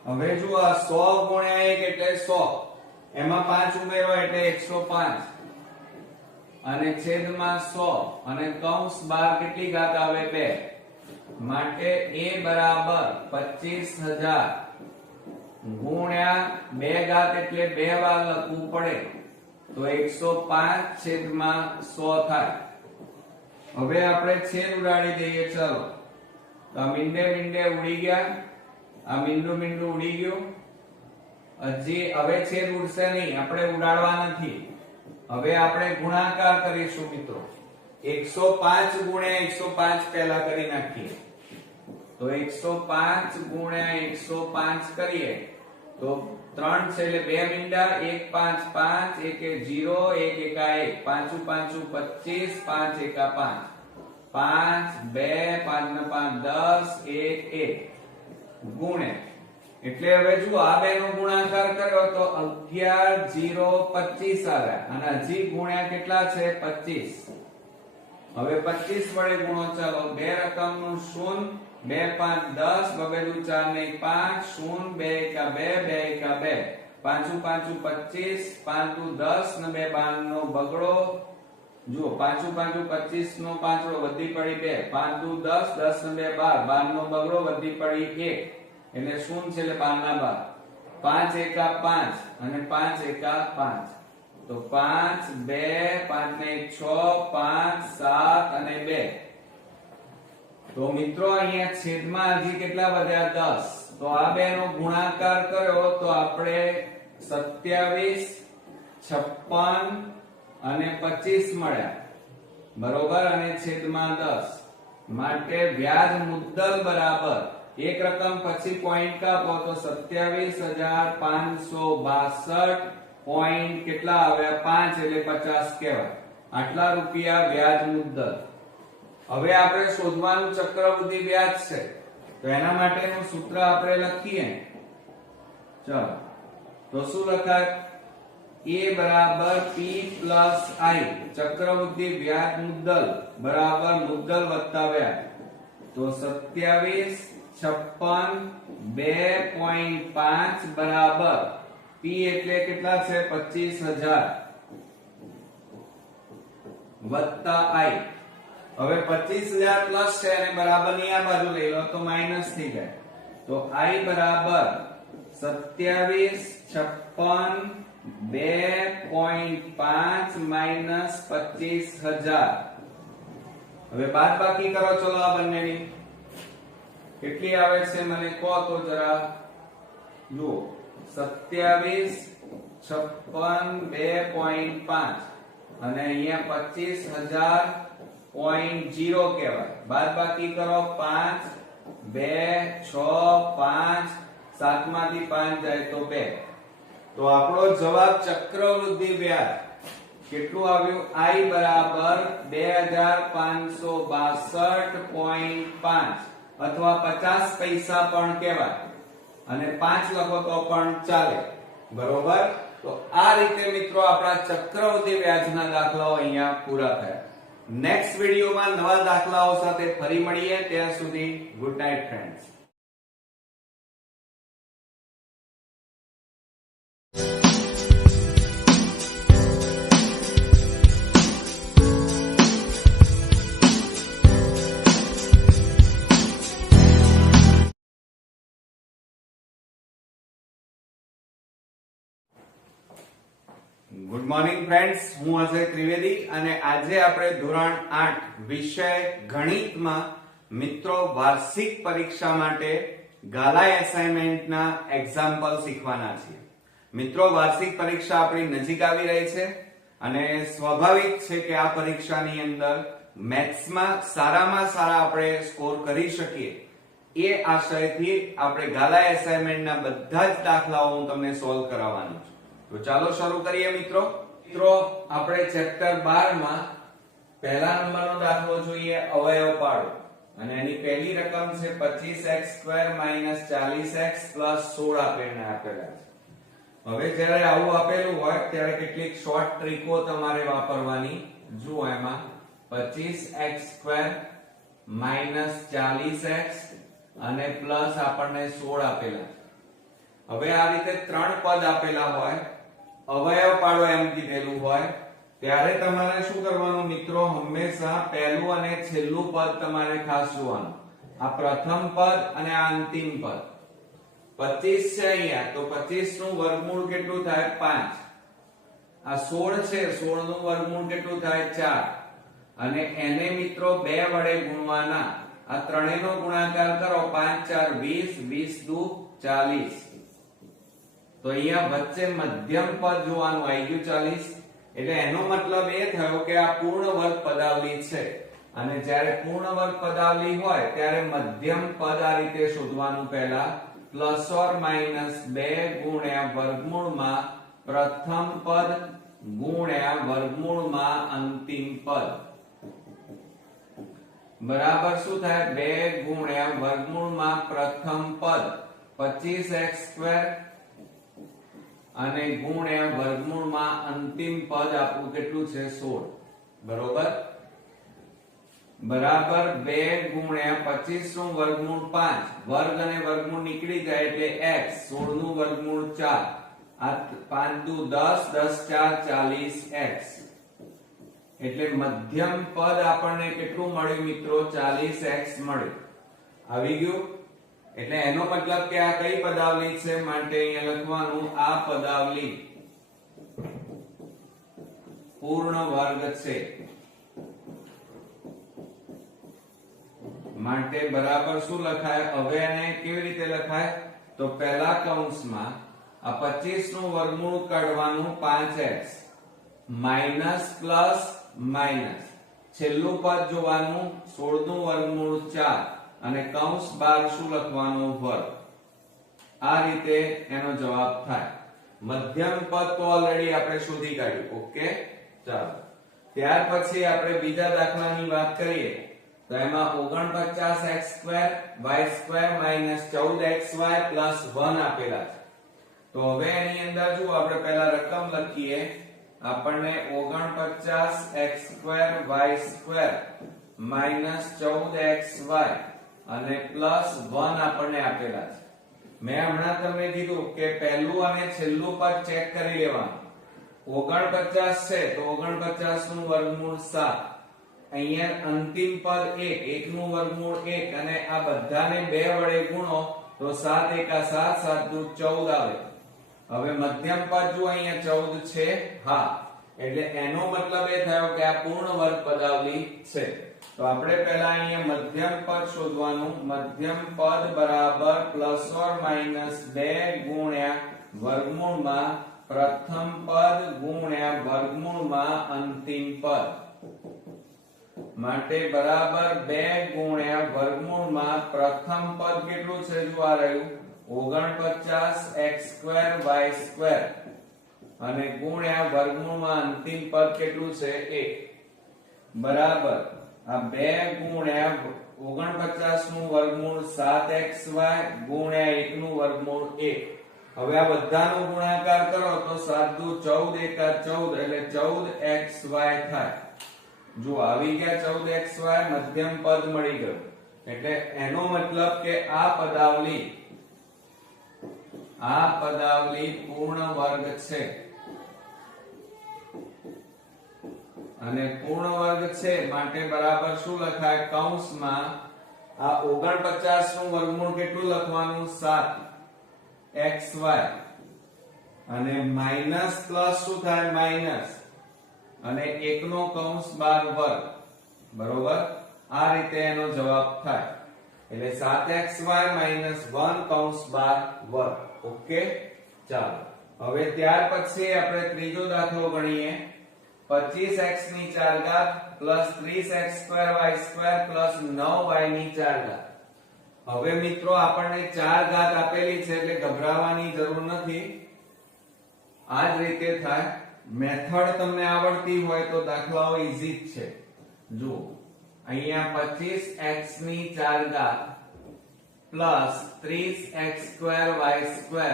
હવે જો આ 100 ગુણ્યા 1 એટલે 100, એમાં 5 ઉમેરો એટલે 105 અને છેદમાં 100 અને કૌંસ બાર કેટલી ઘાત આવે 2 માટે A બરાબર 25,000 ગુણ્યા 2 ઘાત એટલે 2 વાર લખવું પડે તો 105 છેદમાં 100 થાય. હવે આપણે છેદ ઉડાડી દઈએ. ચાલો તો આ મીંડે મીંડે ઉડી ગયા, આ મીંડું મીંડું ઉડી ગયું. હજી હવે છેદ ઉડશે નહીં, આપણે ઉડાડવા નથી. હવે આપણે ગુણાકાર કરીશું મિત્રો. 105 ગુણ્યા 105 પહેલા કરી નાખીએ. તો 105 ગુણ્યા 105 કરીએ તો 3 છે એટલે 2 મીંડા, 1 5 5, 1 0, 1 1 5 5 25, 5 1 5 5 2 5 10 1 1 ગુણે એટલે હવે જો આ બે નો ગુણાકાર કર્યો તો 11 0 25 આવ્યા અને હજી ગુણ્યા કેટલા છે 25. હવે 25 વડે ગુણો. ચાલો બે રકમનું 0 2 5 10 બબે દુ 4 ને 5 0 2 1 2 2 1 2 5 5 25 5 દુ 10 ને 2 12 નો બગડો. જુઓ 5 5 25 નો પાંચડો વધી પડી 2, 5 દુ 10 10 ને 2 12 નો બગડો વધી પડી 1 એટલે 0 છે એટલે 12 ના 12 5 1 5 અને 5 1 5 તો 5 2 5 ને 6 5 7 અને 2. તો મિત્રો અહીંયા છેદમાં હજી કેટલા વધ્યા 10. તો આ બે નો ગુણાકાર કર્યો તો આપણે 27 56 અને 25 મળ્યા બરોબર અને છેદમાં 10 માટે વ્યાજ મુદ્દલ બરાબર એક રકમ પછી પોઈન્ટ કાપો તો 27,562 પોઈન્ટ કેટલા આવ્યા 5 એટલે 50 કહેવાય. આટલા રૂપિયા વ્યાજ મુદ્દલ. હવે આપણે શોધવાનું ચક્રવૃદ્ધિ વ્યાજ છે, તો એના માટેનું સૂત્ર આપણે લખીએ. ચલો, તો શું લખાય? A બરાબર P પ્લસ I, ચક્રવૃદ્ધિ વ્યાજ મુદ્દલ બરાબર મુદ્દલ વત્તા વ્યાજ. તો 27, 56, 2.5 બરાબર P એટલે કેટલા છે? 25,000 વત્તા I. હવે 25,000 પ્લસ છે અને બરાબર ની આ બાજુ લઈ લો તો માઈનસ થઈ જાય. તો I બરાબર 27, 56, 2.5 માઈનસ 25,000. હવે બાદબાકી કરો. ચલો આ બંનેની કેટલી આવે છે મને કહો તો જરા. જુઓ, 27, 56, 2.5 અને અહીંયા 25,000.0 કહેવાય. બાદબાકી કરો. 5, 2, 6, 5, 7 માંથી 5 જાય તો 2. તો આપણો જવાબ ચક્રવૃદ્ધિ વ્યાજ કેટલું આવ્યું? I બરાબર 2562.5 અથવા 50 પૈસા પણ કહેવાય અને 5 લખો તો પણ ચાલે. બરોબર. તો આ રીતે મિત્રો આપણા ચક્રવૃદ્ધિ વ્યાજના દાખલાઓ અહીંયા પૂરા થયા. નેક્સ્ટ વિડિયોમાં નવા દાખલાઓ સાથે ફરી મળીએ. ત્યાં સુધી good night friends. Good morning friends, હું અજય ત્રિવેદી અને આજે આપણે ધોરણ 8 વિષય ગણિતમાં મિત્રો વાર્ષિક પરીક્ષા માટે ગાલા એસાઇનમેન્ટના એક્ઝામ્પલ શીખવાના છીએ. મિત્રો વાર્ષિક પરીક્ષા આપણી નજીક આવી રહી છે અને સ્વાભાવિક છે કે આ પરીક્ષાની અંદર મેથ્સમાં સારામાં સારા આપણે સ્કોર કરી શકીએ એ આશયથી આપણે ગાલા એસાઇનમેન્ટના બધા જ દાખલાઓ હું તમને સોલ્વ કરાવવાનો છું. તો ચાલો શરૂ કરીએ મિત્રો. આપણે ચેપ્ટર 12 માં પહેલા નંબરનો દાખલો જોઈએ, અવયવ પાડો. અને એની પહેલી રકમ છે 25x² - 40x + 16 આપેલા છે. હવે જ્યારે આવું આપેલું હોય ત્યારે કેટલીક શોર્ટ ટ્રીકો તમારે વાપરવાની. જુઓ, એમાં 25x² - 40x અને પ્લસ આપણને 16 આપેલા છે. હવે આ રીતે ત્રણ પદ આપેલા હોય, અવયવ પાડો એમ કીધેલું હોય, ત્યારે તમારે શું કરવાનું મિત્રો? હંમેશા પહેલું અને છેલ્લું પદ તમારે ખાસ જોવાનું. આ પ્રથમ પદ અને આ અંતિમ પદ. 25 છે અહીંયા, તો 25 નું વર્ગમૂળ કેટલું થાય? 5. આ 16 છે, 16 નું વર્ગમૂળ કેટલું થાય? 4. અને એને મિત્રો 2 વડે ગુણવાના. આ ત્રણેયનો ગુણાકાર કરો. 5 4 20, 20 2 40. તો અહીંયા વચ્ચે મધ્યમ પદ જોવાનું, આવી ગયું 40. એટલે એનો મતલબ એ થયો કે આ પૂર્ણ વર્ગ પદાવલી છે અને જ્યારે પૂર્ણ વર્ગ પદાવલી હોય ત્યારે મધ્યમ પદ આ રીતે શોધવાનું. પહેલા ±2 ગુણ્યા વર્ગમૂળમાં પ્રથમ પદ ગુણ્યા વર્ગમૂળમાં અંતિમ પદ બરાબર શું થાય? 2 ગુણ્યા વર્ગમૂળમાં પ્રથમ પદ 25x² અને ગુણ્યા વર્ગમૂળમાં અંતિમ પદ આપણું કેટલું છે? 16. બરોબર. બરાબર 2 ગુણ્યા 25 નું વર્ગમૂળ 5. વર્ગ અને વર્ગમૂળ નીકળી જાય એટલે x. 16 નું વર્ગમૂળ 4. આ 5 દુ 10, 10 4 40x. એટલે મધ્યમ પદ આપણને કેટલું મળ્યું મિત્રો? 40x મળ્યું. આવી ગયું. એટલે એનો મતલબ કે આ કઈ પદાવલી છે? માટે અહીંયા લખવાનું આ પદાવલી પૂર્ણ વર્ગ છે. માટે બરાબર શું લખાય? હવે એને કેવી રીતે લખાય? તો પહેલા કૌંસમાં આ 25 નું વર્ગમૂળ કાઢવાનું 5x માઈનસ પ્લસ માઈનસ. છેલ્લું પદ જોવાનું 16 નું વર્ગમૂળ 4 અને કૌંસ બહાર શું લખવાનું? વર્ગ. આ રીતે એનો જવાબ થાય. મધ્યમ પદ તો ઓલરેડી આપણે શોધી કાઢ્યું. ઓકે, ચાલો. ત્યાર પછી આપણે બીજા દાખલાની વાત કરીએ. તો એમાં 49x² y² minus 14xy plus 1 આપેલા છે. તો હવે એની અંદર જો આપણે પહેલા રકમ લખીએ, આપણને 49x² y² માઈનસ 14xy અને પ્લસ 1 આપણને આપેલા છે. મેં હમણાં તમને કીધું કે પહેલું અને છેલ્લું પદ ચેક કરી લેવાનું. 49 છે તો 49 નું વર્ગમૂળ 7, અહીંયા અંતિમ પદ 1 નું વર્ગમૂળ 1 અને આ બધાને 2 વડે ગુણો તો 7 એકા 7 7 દુ 14 આવે. હવે મધ્યમ પદ જો અહીંયા 14 છે, હા, એટલે એનો મતલબ એ થયો કે આ પૂર્ણ વર્ગ પદાવલી છે. તો આપણે પહેલા અહીંયા મધ્યમ પદ શોધવાનું. મધ્યમ પદ બરાબર પ્લસ ઓર માઈનસ 2 ગુણ્યા વર્ગમૂળમાં પ્રથમ પદ ગુણ્યા વર્ગમૂળમાં અંતિમ પદ, માટે બરાબર 2 ગુણ્યા વર્ગમૂળમાં પ્રથમ પદ કેટલું છે, જો આ રહ્યું 49x² y² અને ગુણ્યા વર્ગમૂળમાં અંતિમ પદ કેટલું છે 1 બરાબર આ 2 ગુણ્યા 49 નું વર્ગમૂળ 7xy ગુણ્યા 1 નું વર્ગમૂળ 1. હવે આ બધાનો ગુણાકાર કરો તો 7 દુ 14 એકા 14 એટલે 14xy થાય. જો આવી ગયા 14xy, મધ્યમ પદ મળી ગયું. એટલે એનો મતલબ કે આ પદાવલી પૂર્ણ વર્ગ છે. અને પૂર્ણ વર્ગ છે માટે બરાબર શું લખાય, કૌંસમાં આ 49 નું વર્ગમૂળ કેટલું લખવાનું 7xy અને માઈનસ પ્લસ શું થાય માઈનસ અને 1 નો કૌંસ બાર વર્ગ, બરોબર. આ રીતે એનો જવાબ થાય. એટલે 7xy માઈનસ 1 કૌંસ બાર વર્ગ. ઓકે, ચાલો હવે ત્યાર પછી આપણે ત્રીજો દાખલો ગણીએ. 25x ની 4 ઘાત plus 30x² y² plus 9y ની 4 ઘાત. હવે મિત્રો આપણને 4 ઘાત આપેલી છે એટલે ગભરાવાની જરૂર નથી. આ જ રીતે થાય. મેથડ તમને આવડતી હોય તો દાખલાઓ ઈઝી જ છે. જુઓ અહીંયા 25x ની 4 ઘાત પ્લસ 30x² y²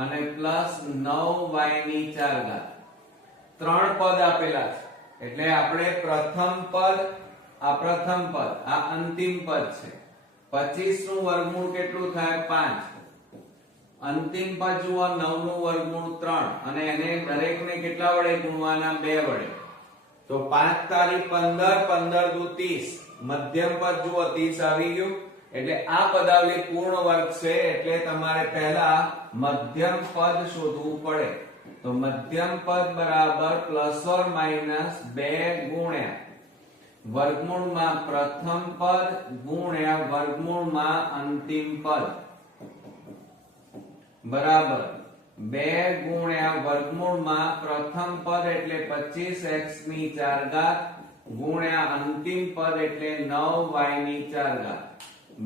અને પ્લસ 9y ની 4 ઘાત. 3 પદ આપેલા છે એટલે આપણે પ્રથમ પદ આ અંતિમ પદ છે. 25 નું વર્ગમૂળ કેટલું થાય 5. અંતિમ પદ જુઓ 9 નું વર્ગમૂળ 3 અને એને દરેકને કેટલા વડે ગુણવાના 2 વડે. તો 5 તારી 15 15 દુ 30. મધ્યમ પદ જુઓ 30 આવી ગયું. એટલે આ પદાવલી પૂર્ણ વર્ગ છે એટલે તમારે પહેલા મધ્યમ પદ શોધવું પડે. તો મધ્યમ પદ બરાબર પ્લસ ઓર માઈનસ 2 ગુણ્યા વર્ગમૂળમાં પ્રથમ પદ ગુણ્યા વર્ગમૂળમાં અંતિમ પદ બરાબર 2 ગુણ્યા વર્ગમૂળમાં પ્રથમ પદ એટલે 25x ની 4 ઘાત ગુણ્યા અંતિમ પદ એટલે 9y ની 4 ઘાત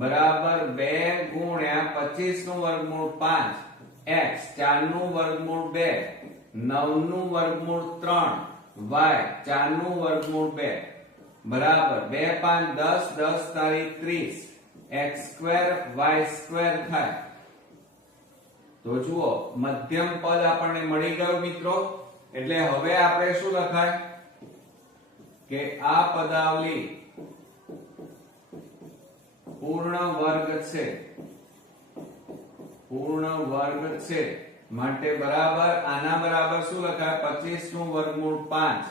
બરાબર 2 ગુણ્યા 25 નું વર્ગમૂળ 5 x 4 નું વર્ગમૂળ 2 9 નું વર્ગમૂળ 3 y 4 નું વર્ગમૂળ 2 બરાબર 2 5 10 10 તારી 30 x² y² થાય. તો જુઓ મધ્યમ પદ આપણને મળી ગયું મિત્રો. એટલે હવે આપણે શું લખાય કે આ પદાવલી પૂર્ણ વર્ગ છે માટે બરાબર આના બરાબર શું લખાય 25 નું વર્ગમૂળ 5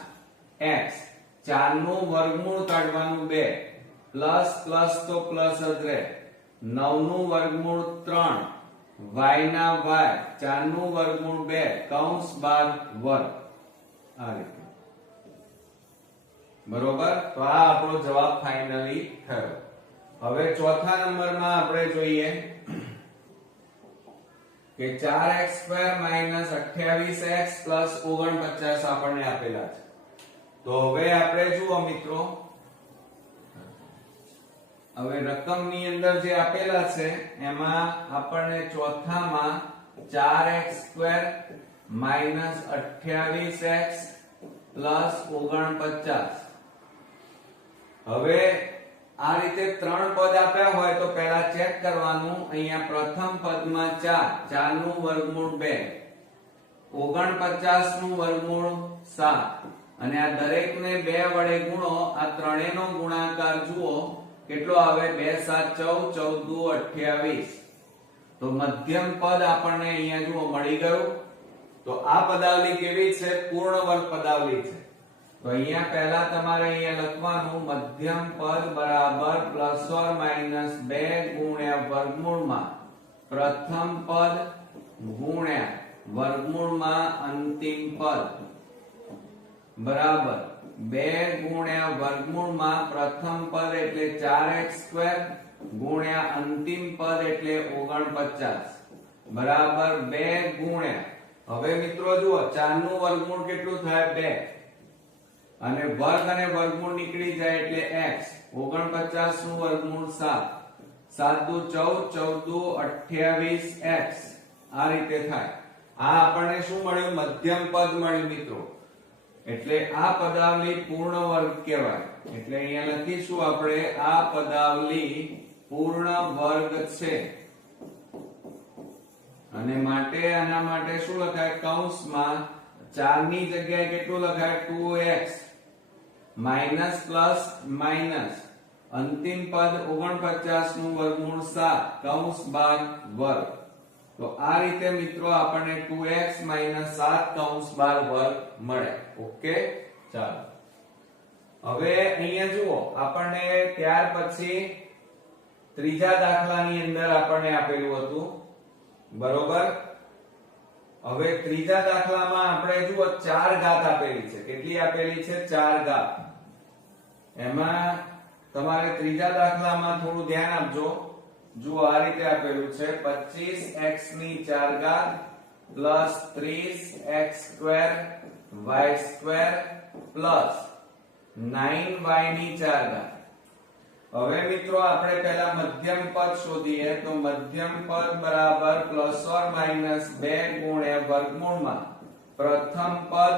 x 4 નું વર્ગમૂળ કાઢવાનું 2 પ્લસ પ્લસ તો પ્લસ જ રહે 9 નું વર્ગમૂળ 3 y ના y 4 નું વર્ગમૂળ 2 કૌંસ બાર વર્ગ. આ રીતે બરોબર. તો આ આપણો જવાબ ફાઇનલી થયો. હવે ચોથા નંબરમાં આપણે જોઈએ કે 4x² માઈનસ 28x પ્લસ 49 આપણને આપેલા છે. તો હવે આપણે જુઓ મિત્રો, હવે રકમની અંદર જે આપેલા છે એમાં આપણને ચોથામાં 4x² માઈનસ 28x પ્લસ 49 હવે આ રીતે ત્રણ પદ આપ્યા હોય તો પહેલા ચેક કરવાનું. અહીંયા પ્રથમ પદમાં 4, 4 નું વર્ગમૂળ 2, 49 નું વર્ગમૂળ 7 અને આ દરેકને 2 વડે ગુણો. આ ત્રણેયનો ગુણાકાર જુઓ કેટલો આવે, 2 7 14, 14 28. તો મધ્યમ પદ આપણને અહીંયા જુઓ મળી ગયું. તો આ પદાવલી કેવી છે? પૂર્ણ વર્ગ પદાવલી છે. તો અહીંયા પહેલા તમારે અહીંયા લખવાનું મધ્યમ પદ બરાબર ±2 ગુણ્યા વર્ગમૂળમાં પ્રથમ પદ ગુણ્યા વર્ગમૂળમાં અંતિમ પદ બરાબર 2 ગુણ્યા વર્ગમૂળમાં પ્રથમ પદ એટલે 4x² ગુણ્યા અંતિમ પદ એટલે 49 બરાબર 2 ગુણ્યા. હવે મિત્રો જુઓ 4 નું વર્ગમૂળ કેટલું થાય? 2 અને વર્ગ અને વર્ગમૂળ નીકળી જાય એટલે x. 49 નું વર્ગમૂળ 7, 7 દુ 14, 14 દુ 28x. આ રીતે થાય. આ આપણને શું મળ્યું? મધ્યમ પદ મળ્યું મિત્રો. એટલે આ પદાવલી પૂર્ણ વર્ગ કહેવાય. એટલે અહીંયા લખીશું આપણે આ પદાવલી પૂર્ણ વર્ગ છે. અને માટે આના માટે શું લખાય? કૌંસમાં 4 ની જગ્યાએ કેટલું લખાય? 2x માઈનસ પ્લસ માઈનસ અંતિમ પદ 49 નું વર્ગમૂળ 7 કૌંસ બાર વર્ગ. તો આ રીતે મિત્રો આપણને 2x - 7 કૌંસ બાર વર્ગ મળે. ઓકે, ચાલો હવે અહીંયા જુઓ આપણને ત્યાર પછી ત્રીજા દાખલાની અંદર આપણને આપેલું હતું બરોબર. હવે ત્રીજા દાખલામાં આપણે જુઓ 4 ઘાત આપેલી છે. કેટલી આપેલી છે? 4 ઘાત. એમાં તમારે ત્રીજા દાખલામાં થોડું ધ્યાન આપજો. જુઓ આ રીતે આપેલું છે 25x ની 4 ઘાત plus 30x² y² plus 9y ની 4 ઘાત. હવે મિત્રો આપણે પહેલા મધ્યમ પદ શોધીએ. તો મધ્યમ પદ બરાબર ±2 ગુણ્યા વર્ગમૂળમાં પ્રથમ પદ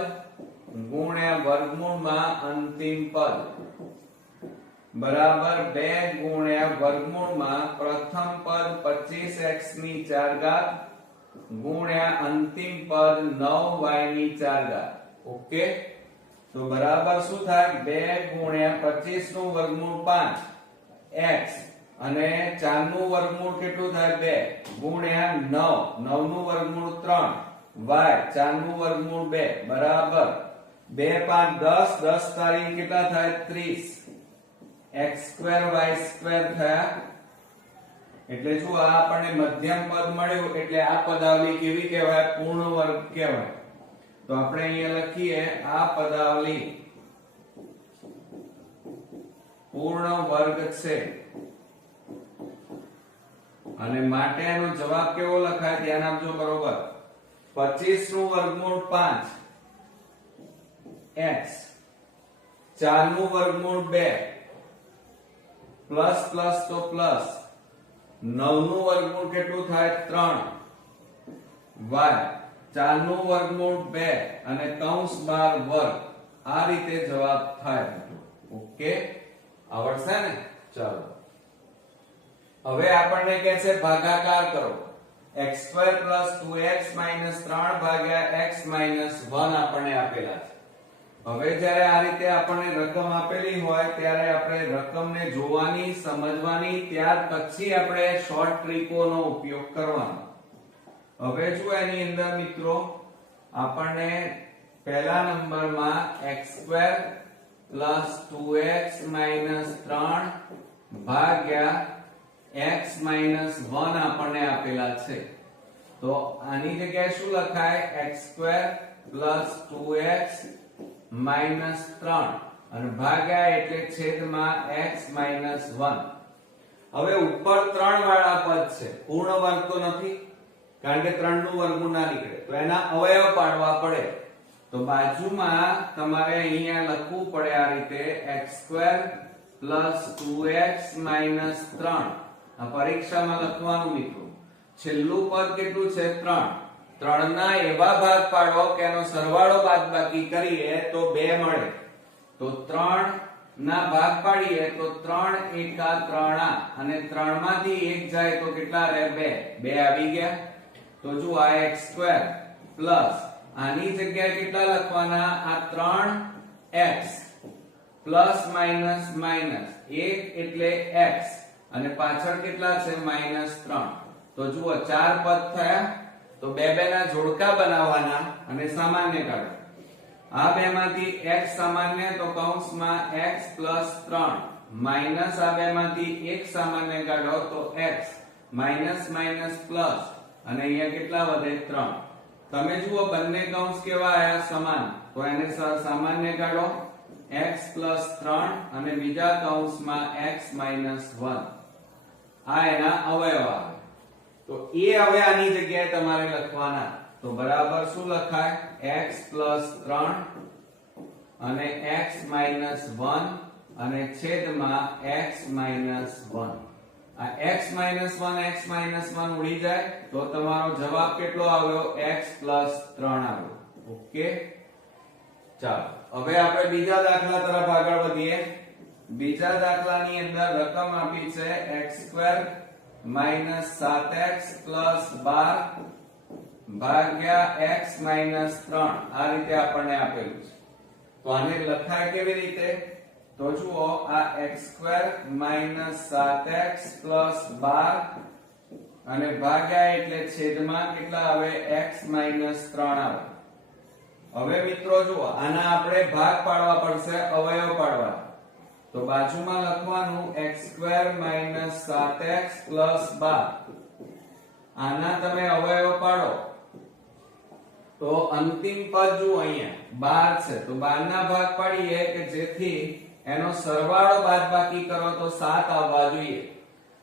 ગુણ્યા વર્ગમૂળમાં અંતિમ પદ બરાબર 2 ગુણ્યા વર્ગમૂળમાં પ્રથમ પદ 25x ની 4 ઘાત ગુણ્યા અંતિમ પદ 9y ની 4 ઘાત. ઓકે, તો બરાબર શું થાય? 2 ગુણ્યા 25 નું વર્ગમૂળ 5 x અને 4 નું વર્ગમૂળ કેટલું થાય? 2 ગુણ્યા 9, 9 નું વર્ગમૂળ 3 y, 4 નું વર્ગમૂળ 2 બરાબર 2 5 10, 10 તારીખ કેટલા થાય? 30 x² y² થયા. એટલે શું આ આપણને મધ્યમ પદ મળ્યું. એટલે આ પદાવલી કેવી કહેવાય? પૂર્ણ વર્ગ કહેવાય. તો આપણે અહીંયા લખીએ આ પદાવલી પૂર્ણ વર્ગ છે. અને માટે એનો જવાબ કેવો લખાય? ધ્યાન આપજો બરોબર. 25 નું વર્ગમૂળ 5 x, 4 નું વર્ગમૂળ 2 પ્લસ પ્લસ તો પ્લસ 9 નું વર્ગમૂળ કેટલું થાય? 3 y, 4 નું વર્ગમૂળ 2 અને કૌંસ બાર વર્ગ. આ રીતે જવાબ થાય. ઓકે, આવડશે ને? ચાલો હવે આપણને કહે છે ભાગાકાર કરો. x² + 2x - 3 ભાગ્યા x - 1 આપણને આપેલા છે. હવે જ્યારે આ રીતે આપણને રકમ આપેલી હોય ત્યારે આપણે રકમને જોવાની, સમજવાની, ત્યાર પછી આપણે શોર્ટ ટ્રીકોનો ઉપયોગ કરવાનો. હવે જો એની અંદર મિત્રો આપણને પહેલા નંબરમાં x² + 2x - 3 ભાગ્યા x - 1 આપણને આપેલા છે. તો આની જગ્યાએ શું લખાય? x² + 2x - 3 અને ભાગ્યા એટલે છેદમાં x - 1. હવે ઉપર 3 વાળા પદ છે, પૂર્ણ વર્ગ તો નથી કારણ કે 3 નું વર્ગમૂળ ના નીકળે. તો એના અવયવ પાડવા પડે. તો બાજુમાં તમારે અહીંયા લખવું પડે આ રીતે x² + 2x - 3. આ પરીક્ષામાં લખવાનું મિત્રો. છેલ્લું પદ કેટલું છે? 3. 3 ના એવા ભાગ પાડો કે એનો સરવાળો બાદબાકી કરીએ તો 2 મળે. તો 3 ના ભાગ પાડીએ તો 3 એકા 3 અને 3 માંથી 1 જાય તો કેટલા રહે 2 2 આવી ગયા તો જો આ x² પ્લસ આની જગ્યાએ કેટલા લખવાના આ 3x પ્લસ માઈનસ માઈનસ 1 એટલે x અને પાછળ કેટલા છે -3 તો જુઓ 4 પદ થયા તો બે ના જોડકા બનાવવાના અને સામાન્ય કાઢો આ બે માંથી x સામાન્ય તો કૌંસમાં x પ્લસ 3 માઈનસ આ બે માંથી 1 સામાન્ય કાઢો તો x માઈનસ માઈનસ પ્લસ અને અહીંયા કેટલા વધે 3 તમે જુઓ બંને કૌંસ કેવા આયા સમાન તો એને સામાન્ય કાઢો x પ્લસ 3 અને બીજા કૌંસમાં x માઈનસ 1 આ એના અવયવ આવે તો એ હવે આની જગ્યાએ તમારે લખવાના તો બરાબર શું લખાય x પ્લસ 3 અને x માઈનસ 1 અને છેદમાં x માઈનસ 1 આ x માઈનસ 1 x માઈનસ 1 ઉડી જાય તો તમારો જવાબ કેટલો આવ્યો x પ્લસ 3 આવ્યો ઓકે ચાલો હવે આપણે બીજા દાખલા તરફ આગળ વધીએ બીજા દાખલાની અંદર રકમ આપી છે x² માઈનસ 7x પ્લસ 12 ભાગ્યા x માઈનસ 3 આ રીતે આપણને આપેલું છે તો આને લખાય કેવી રીતે તો જુઓ આ x² માઈનસ 7x પ્લસ 12 અને ભાગ્યા એટલે છેદમાં કેટલા આવે x માઈનસ 3 આવે હવે મિત્રો જુઓ આના આપણે ભાગ પાડવા પડશે અવયવ પાડવા તો બાજુમાં લખવાનું x² માઈનસ 7x પ્લસ 12 આના તમે અવયવ પાડો તો અંતિમ પદ જુઓ અહીંયા 12 છે તો 12 ના ભાગ પાડીએ કે જેથી એનો સરવાળો બાદબાકી કરો તો 7 આવવા જોઈએ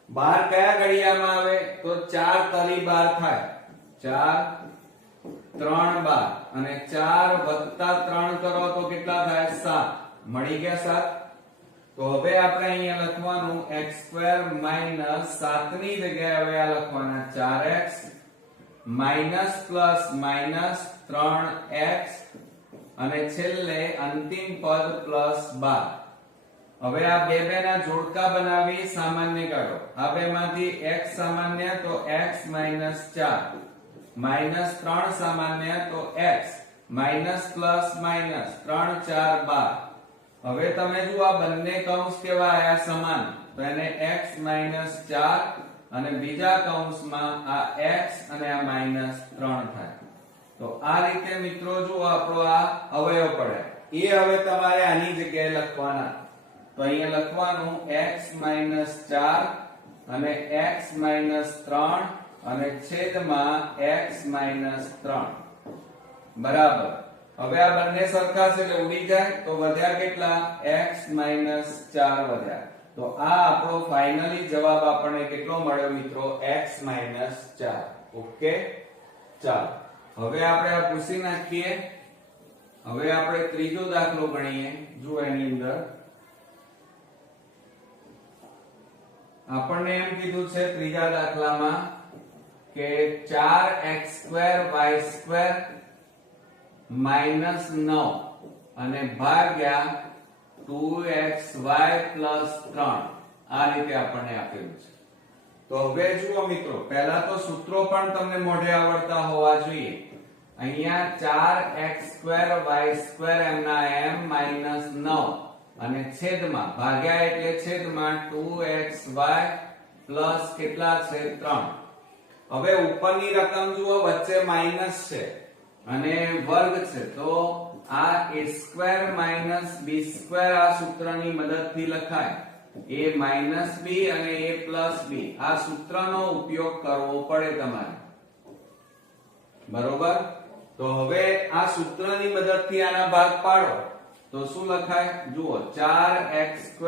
12 કયા ઘડિયામાં આવે તો 4 તરી 12 થાય 4 3 12 અને 4 વત્તા 3 કરો તો કેટલા થાય 7 મળી ગયા 7 તો હવે આપણે અહીંયા લખવાનું x² માઈનસ 7 ની જગ્યાએ હવે આ લખવાના 4x minus plus minus 3x અને છેલ્લે અંતિમ પદ પ્લસ 12 હવે આ બે ના જોડકા બનાવી સામાન્ય કાઢો આ બે માંથી x સામાન્ય તો x માઈનસ 4 માઈનસ 3 સામાન્ય તો x માઈનસ પ્લસ માઈનસ 3 4 12 હવે તમે જુઓ આ બંને કૌંસ કેવા આયા સમાન તો એને x માઈનસ 4 અને બીજા કૌંસમાં આ x અને આ માઈનસ 3 થાય તો આ રીતે મિત્રો જુઓ આપણો આ અવયવ પડે એ હવે તમારે આની જગ્યાએ લખવાના તો અહીંયા લખવાનું x માઈનસ 4 અને x માઈનસ 3 અને છેદમાં x માઈનસ 3 બરાબર હવે આ બંને સરખા છે એટલે ઉડી જાય તો વધ્યા કેટલા x માઈનસ 4 વધ્યા તો આ આપણો ફાઇનલી જવાબ આપણને કેટલો મળ્યો મિત્રો x માઈનસ 4 ઓકે ચાલો હવે આપણે આ પૂછી નાખીએ હવે આપણે ત્રીજો દાખલો ગણીએ જો એની અંદર આપણને એમ કીધું છે ત્રીજા દાખલામાં કે 4x² y² માઈનસ 9 અને ભાગ્યા 2xy પ્લસ 3 આ રીતે આપણને આપેલું છે તો હવે જુઓ મિત્રો પહેલા તો સૂત્રો પણ તમને મોઢે આવડતા હોવા જોઈએ અહીંયા 4x² y² એમના m માઈનસ 9 અને છેદમાં ભાગ્યા એટલે છેદમાં 2xy પ્લસ કેટલા છે 3 હવે ઉપરની રકમ જુઓ વચ્ચે માઈનસ છે અને વર્ગ છે તો આ a² માઈનસ b² આ સૂત્રની મદદથી લખાય a માઈનસ b અને a પ્લસ b આ સૂત્રનો ઉપયોગ કરવો પડે તમારે બરોબર તો હવે આ સૂત્રની મદદથી આના ભાગ પાડો તો શું લખાય જુઓ 4x²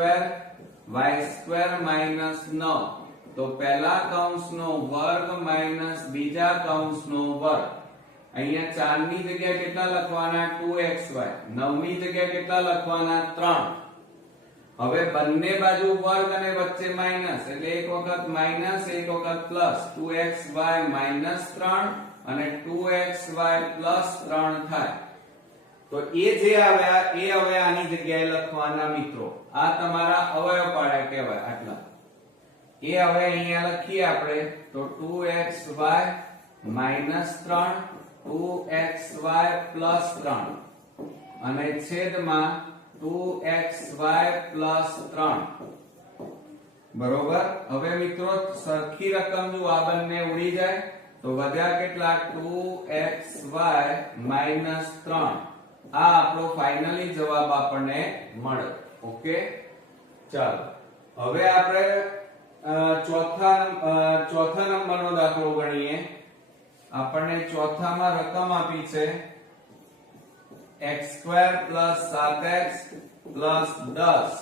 y² માઈનસ 9 તો પહેલા કૌંસનો વર્ગ માઈનસ બીજા કૌંસનો વર્ગ અહીંયા 4 ની જગ્યાએ કેટલા લખવાના 2xy 9 ની જગ્યાએ કેટલા લખવાના 3 હવે બંને બાજુ વર્ગ અને વચ્ચે માઈનસ એટલે એક વખત માઈનસ એક વખત પ્લસ 2xy માઈનસ 3 અને 2xy પ્લસ 3 થાય તો એ જે આવ્યા એ હવે આની જગ્યાએ લખવાના મિત્રો. આ તમારા અવયવ પાડ્યા કહેવાય આટલા. એ હવે અહીંયા લખીએ આપણે તો 2xy -3 2xy + 3 અને છેદમાં 2xy + 3. બરોબર. હવે મિત્રો સરખી રકમ જો આ બંને ઉડી જાય તો વધ્યા કેટલા 2xy -3. આ આપણો ફાઇનલી જવાબ આપણને મળે. ઓકે, ચાલો હવે આપણે ચોથા નંબરનો દાખલો ગણીએ. આપણને ચોથામાં રકમ આપી છે x² + 7x + 10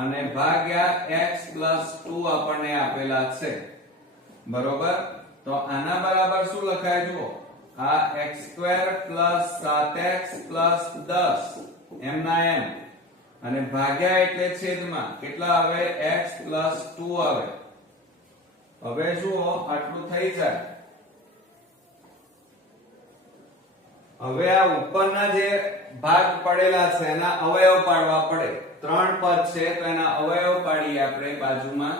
અને ભાગ્યા x + 2 આપણને આપેલા છે. બરોબર. તો આના બરાબર શું લખાય જુઓ. આ x² + 7x + 10 એમ ના એમ અને ભાગ્યા એટલે છેદમાં કેટલા આવે x + 2 આવે. હવે જુઓ આટલું થઈ જાય. હવે આ ઉપરના જે ભાગ પડેલા છે એના અવયવ પાડવા પડે. 3 પદ છે તો એના અવયવ પાડીએ આપણે બાજુમાં.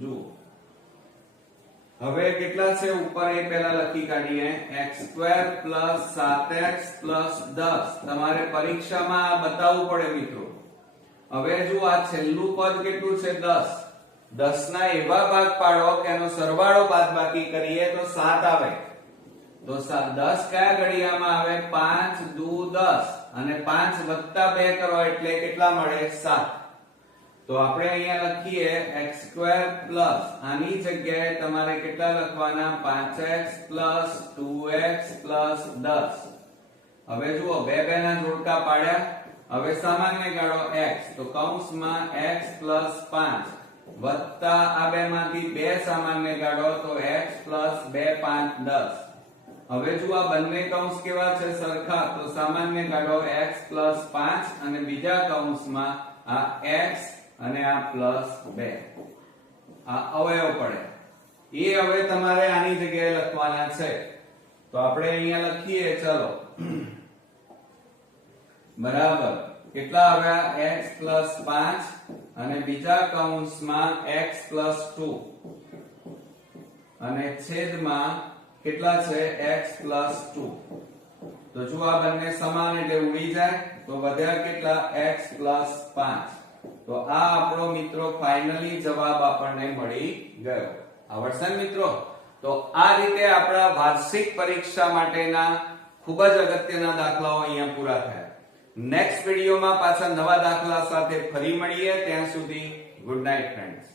જુઓ હવે કેટલા છે ઉપર એ પહેલા લખી કાઢીએ. x² + 7x + 10. તમારે પરીક્ષામાં આ બતાવવું પડે મિત્રો. હવે જો આ છેલ્લું પદ કેટલું છે 10. 10 ના એવા ભાગ પાડો કે એનો સરવાળો બાદબાકી કરીએ તો 7 આવે. તો 10 કયા ઘડિયામાં આવે 5 દુ 10 અને 5 + 2 કરો એટલે કેટલા મળે 7. તો આપણે અહીંયા લખીએ x² આની જગ્યાએ તમારે કેટલા લખવાના 5x + 2x + 10. હવે જુઓ બે ના જોડકા પાડ્યા. હવે સામાન્ય કાઢો x તો કૌંસમાં x + 5 વત્તા આ બે માંથી 2 સામાન્ય કાઢો તો x + 2 5 10. હવે જો આ બંને કૌંસ કેવા છે સરખા તો સામાન્ય કાઢો x + 5 અને બીજા કૌંસમાં આ x અને આ +2. આ અવયવ પડે. એ હવે તમારે આની જગ્યાએ લખવાના છે. તો આપણે અહીંયા લખીએ ચલો. બરાબર. કેટલા આવ્યા x + 5 અને બીજા કૌંસમાં x + 2 અને છેદમાં કેટલા છે x + 2. તો જો આ બંને સમાન એટલે ઉડી જાય તો વધ્યા કેટલા x + 5. તો આ આપણો મિત્રો ફાઇનલી જવાબ આપણને મળી ગયો. આવડશે મિત્રો? તો આ રીતે આપણા વાર્ષિક પરીક્ષા માટેના ખૂબ જ અગત્યના દાખલાઓ અહીંયા પૂરા થયા. નેક્સ્ટ વિડિયોમાં પાછા નવા દાખલા સાથે ફરી મળીએ. ત્યાં સુધી ગુડ નાઇટ ફ્રેન્ડ્સ.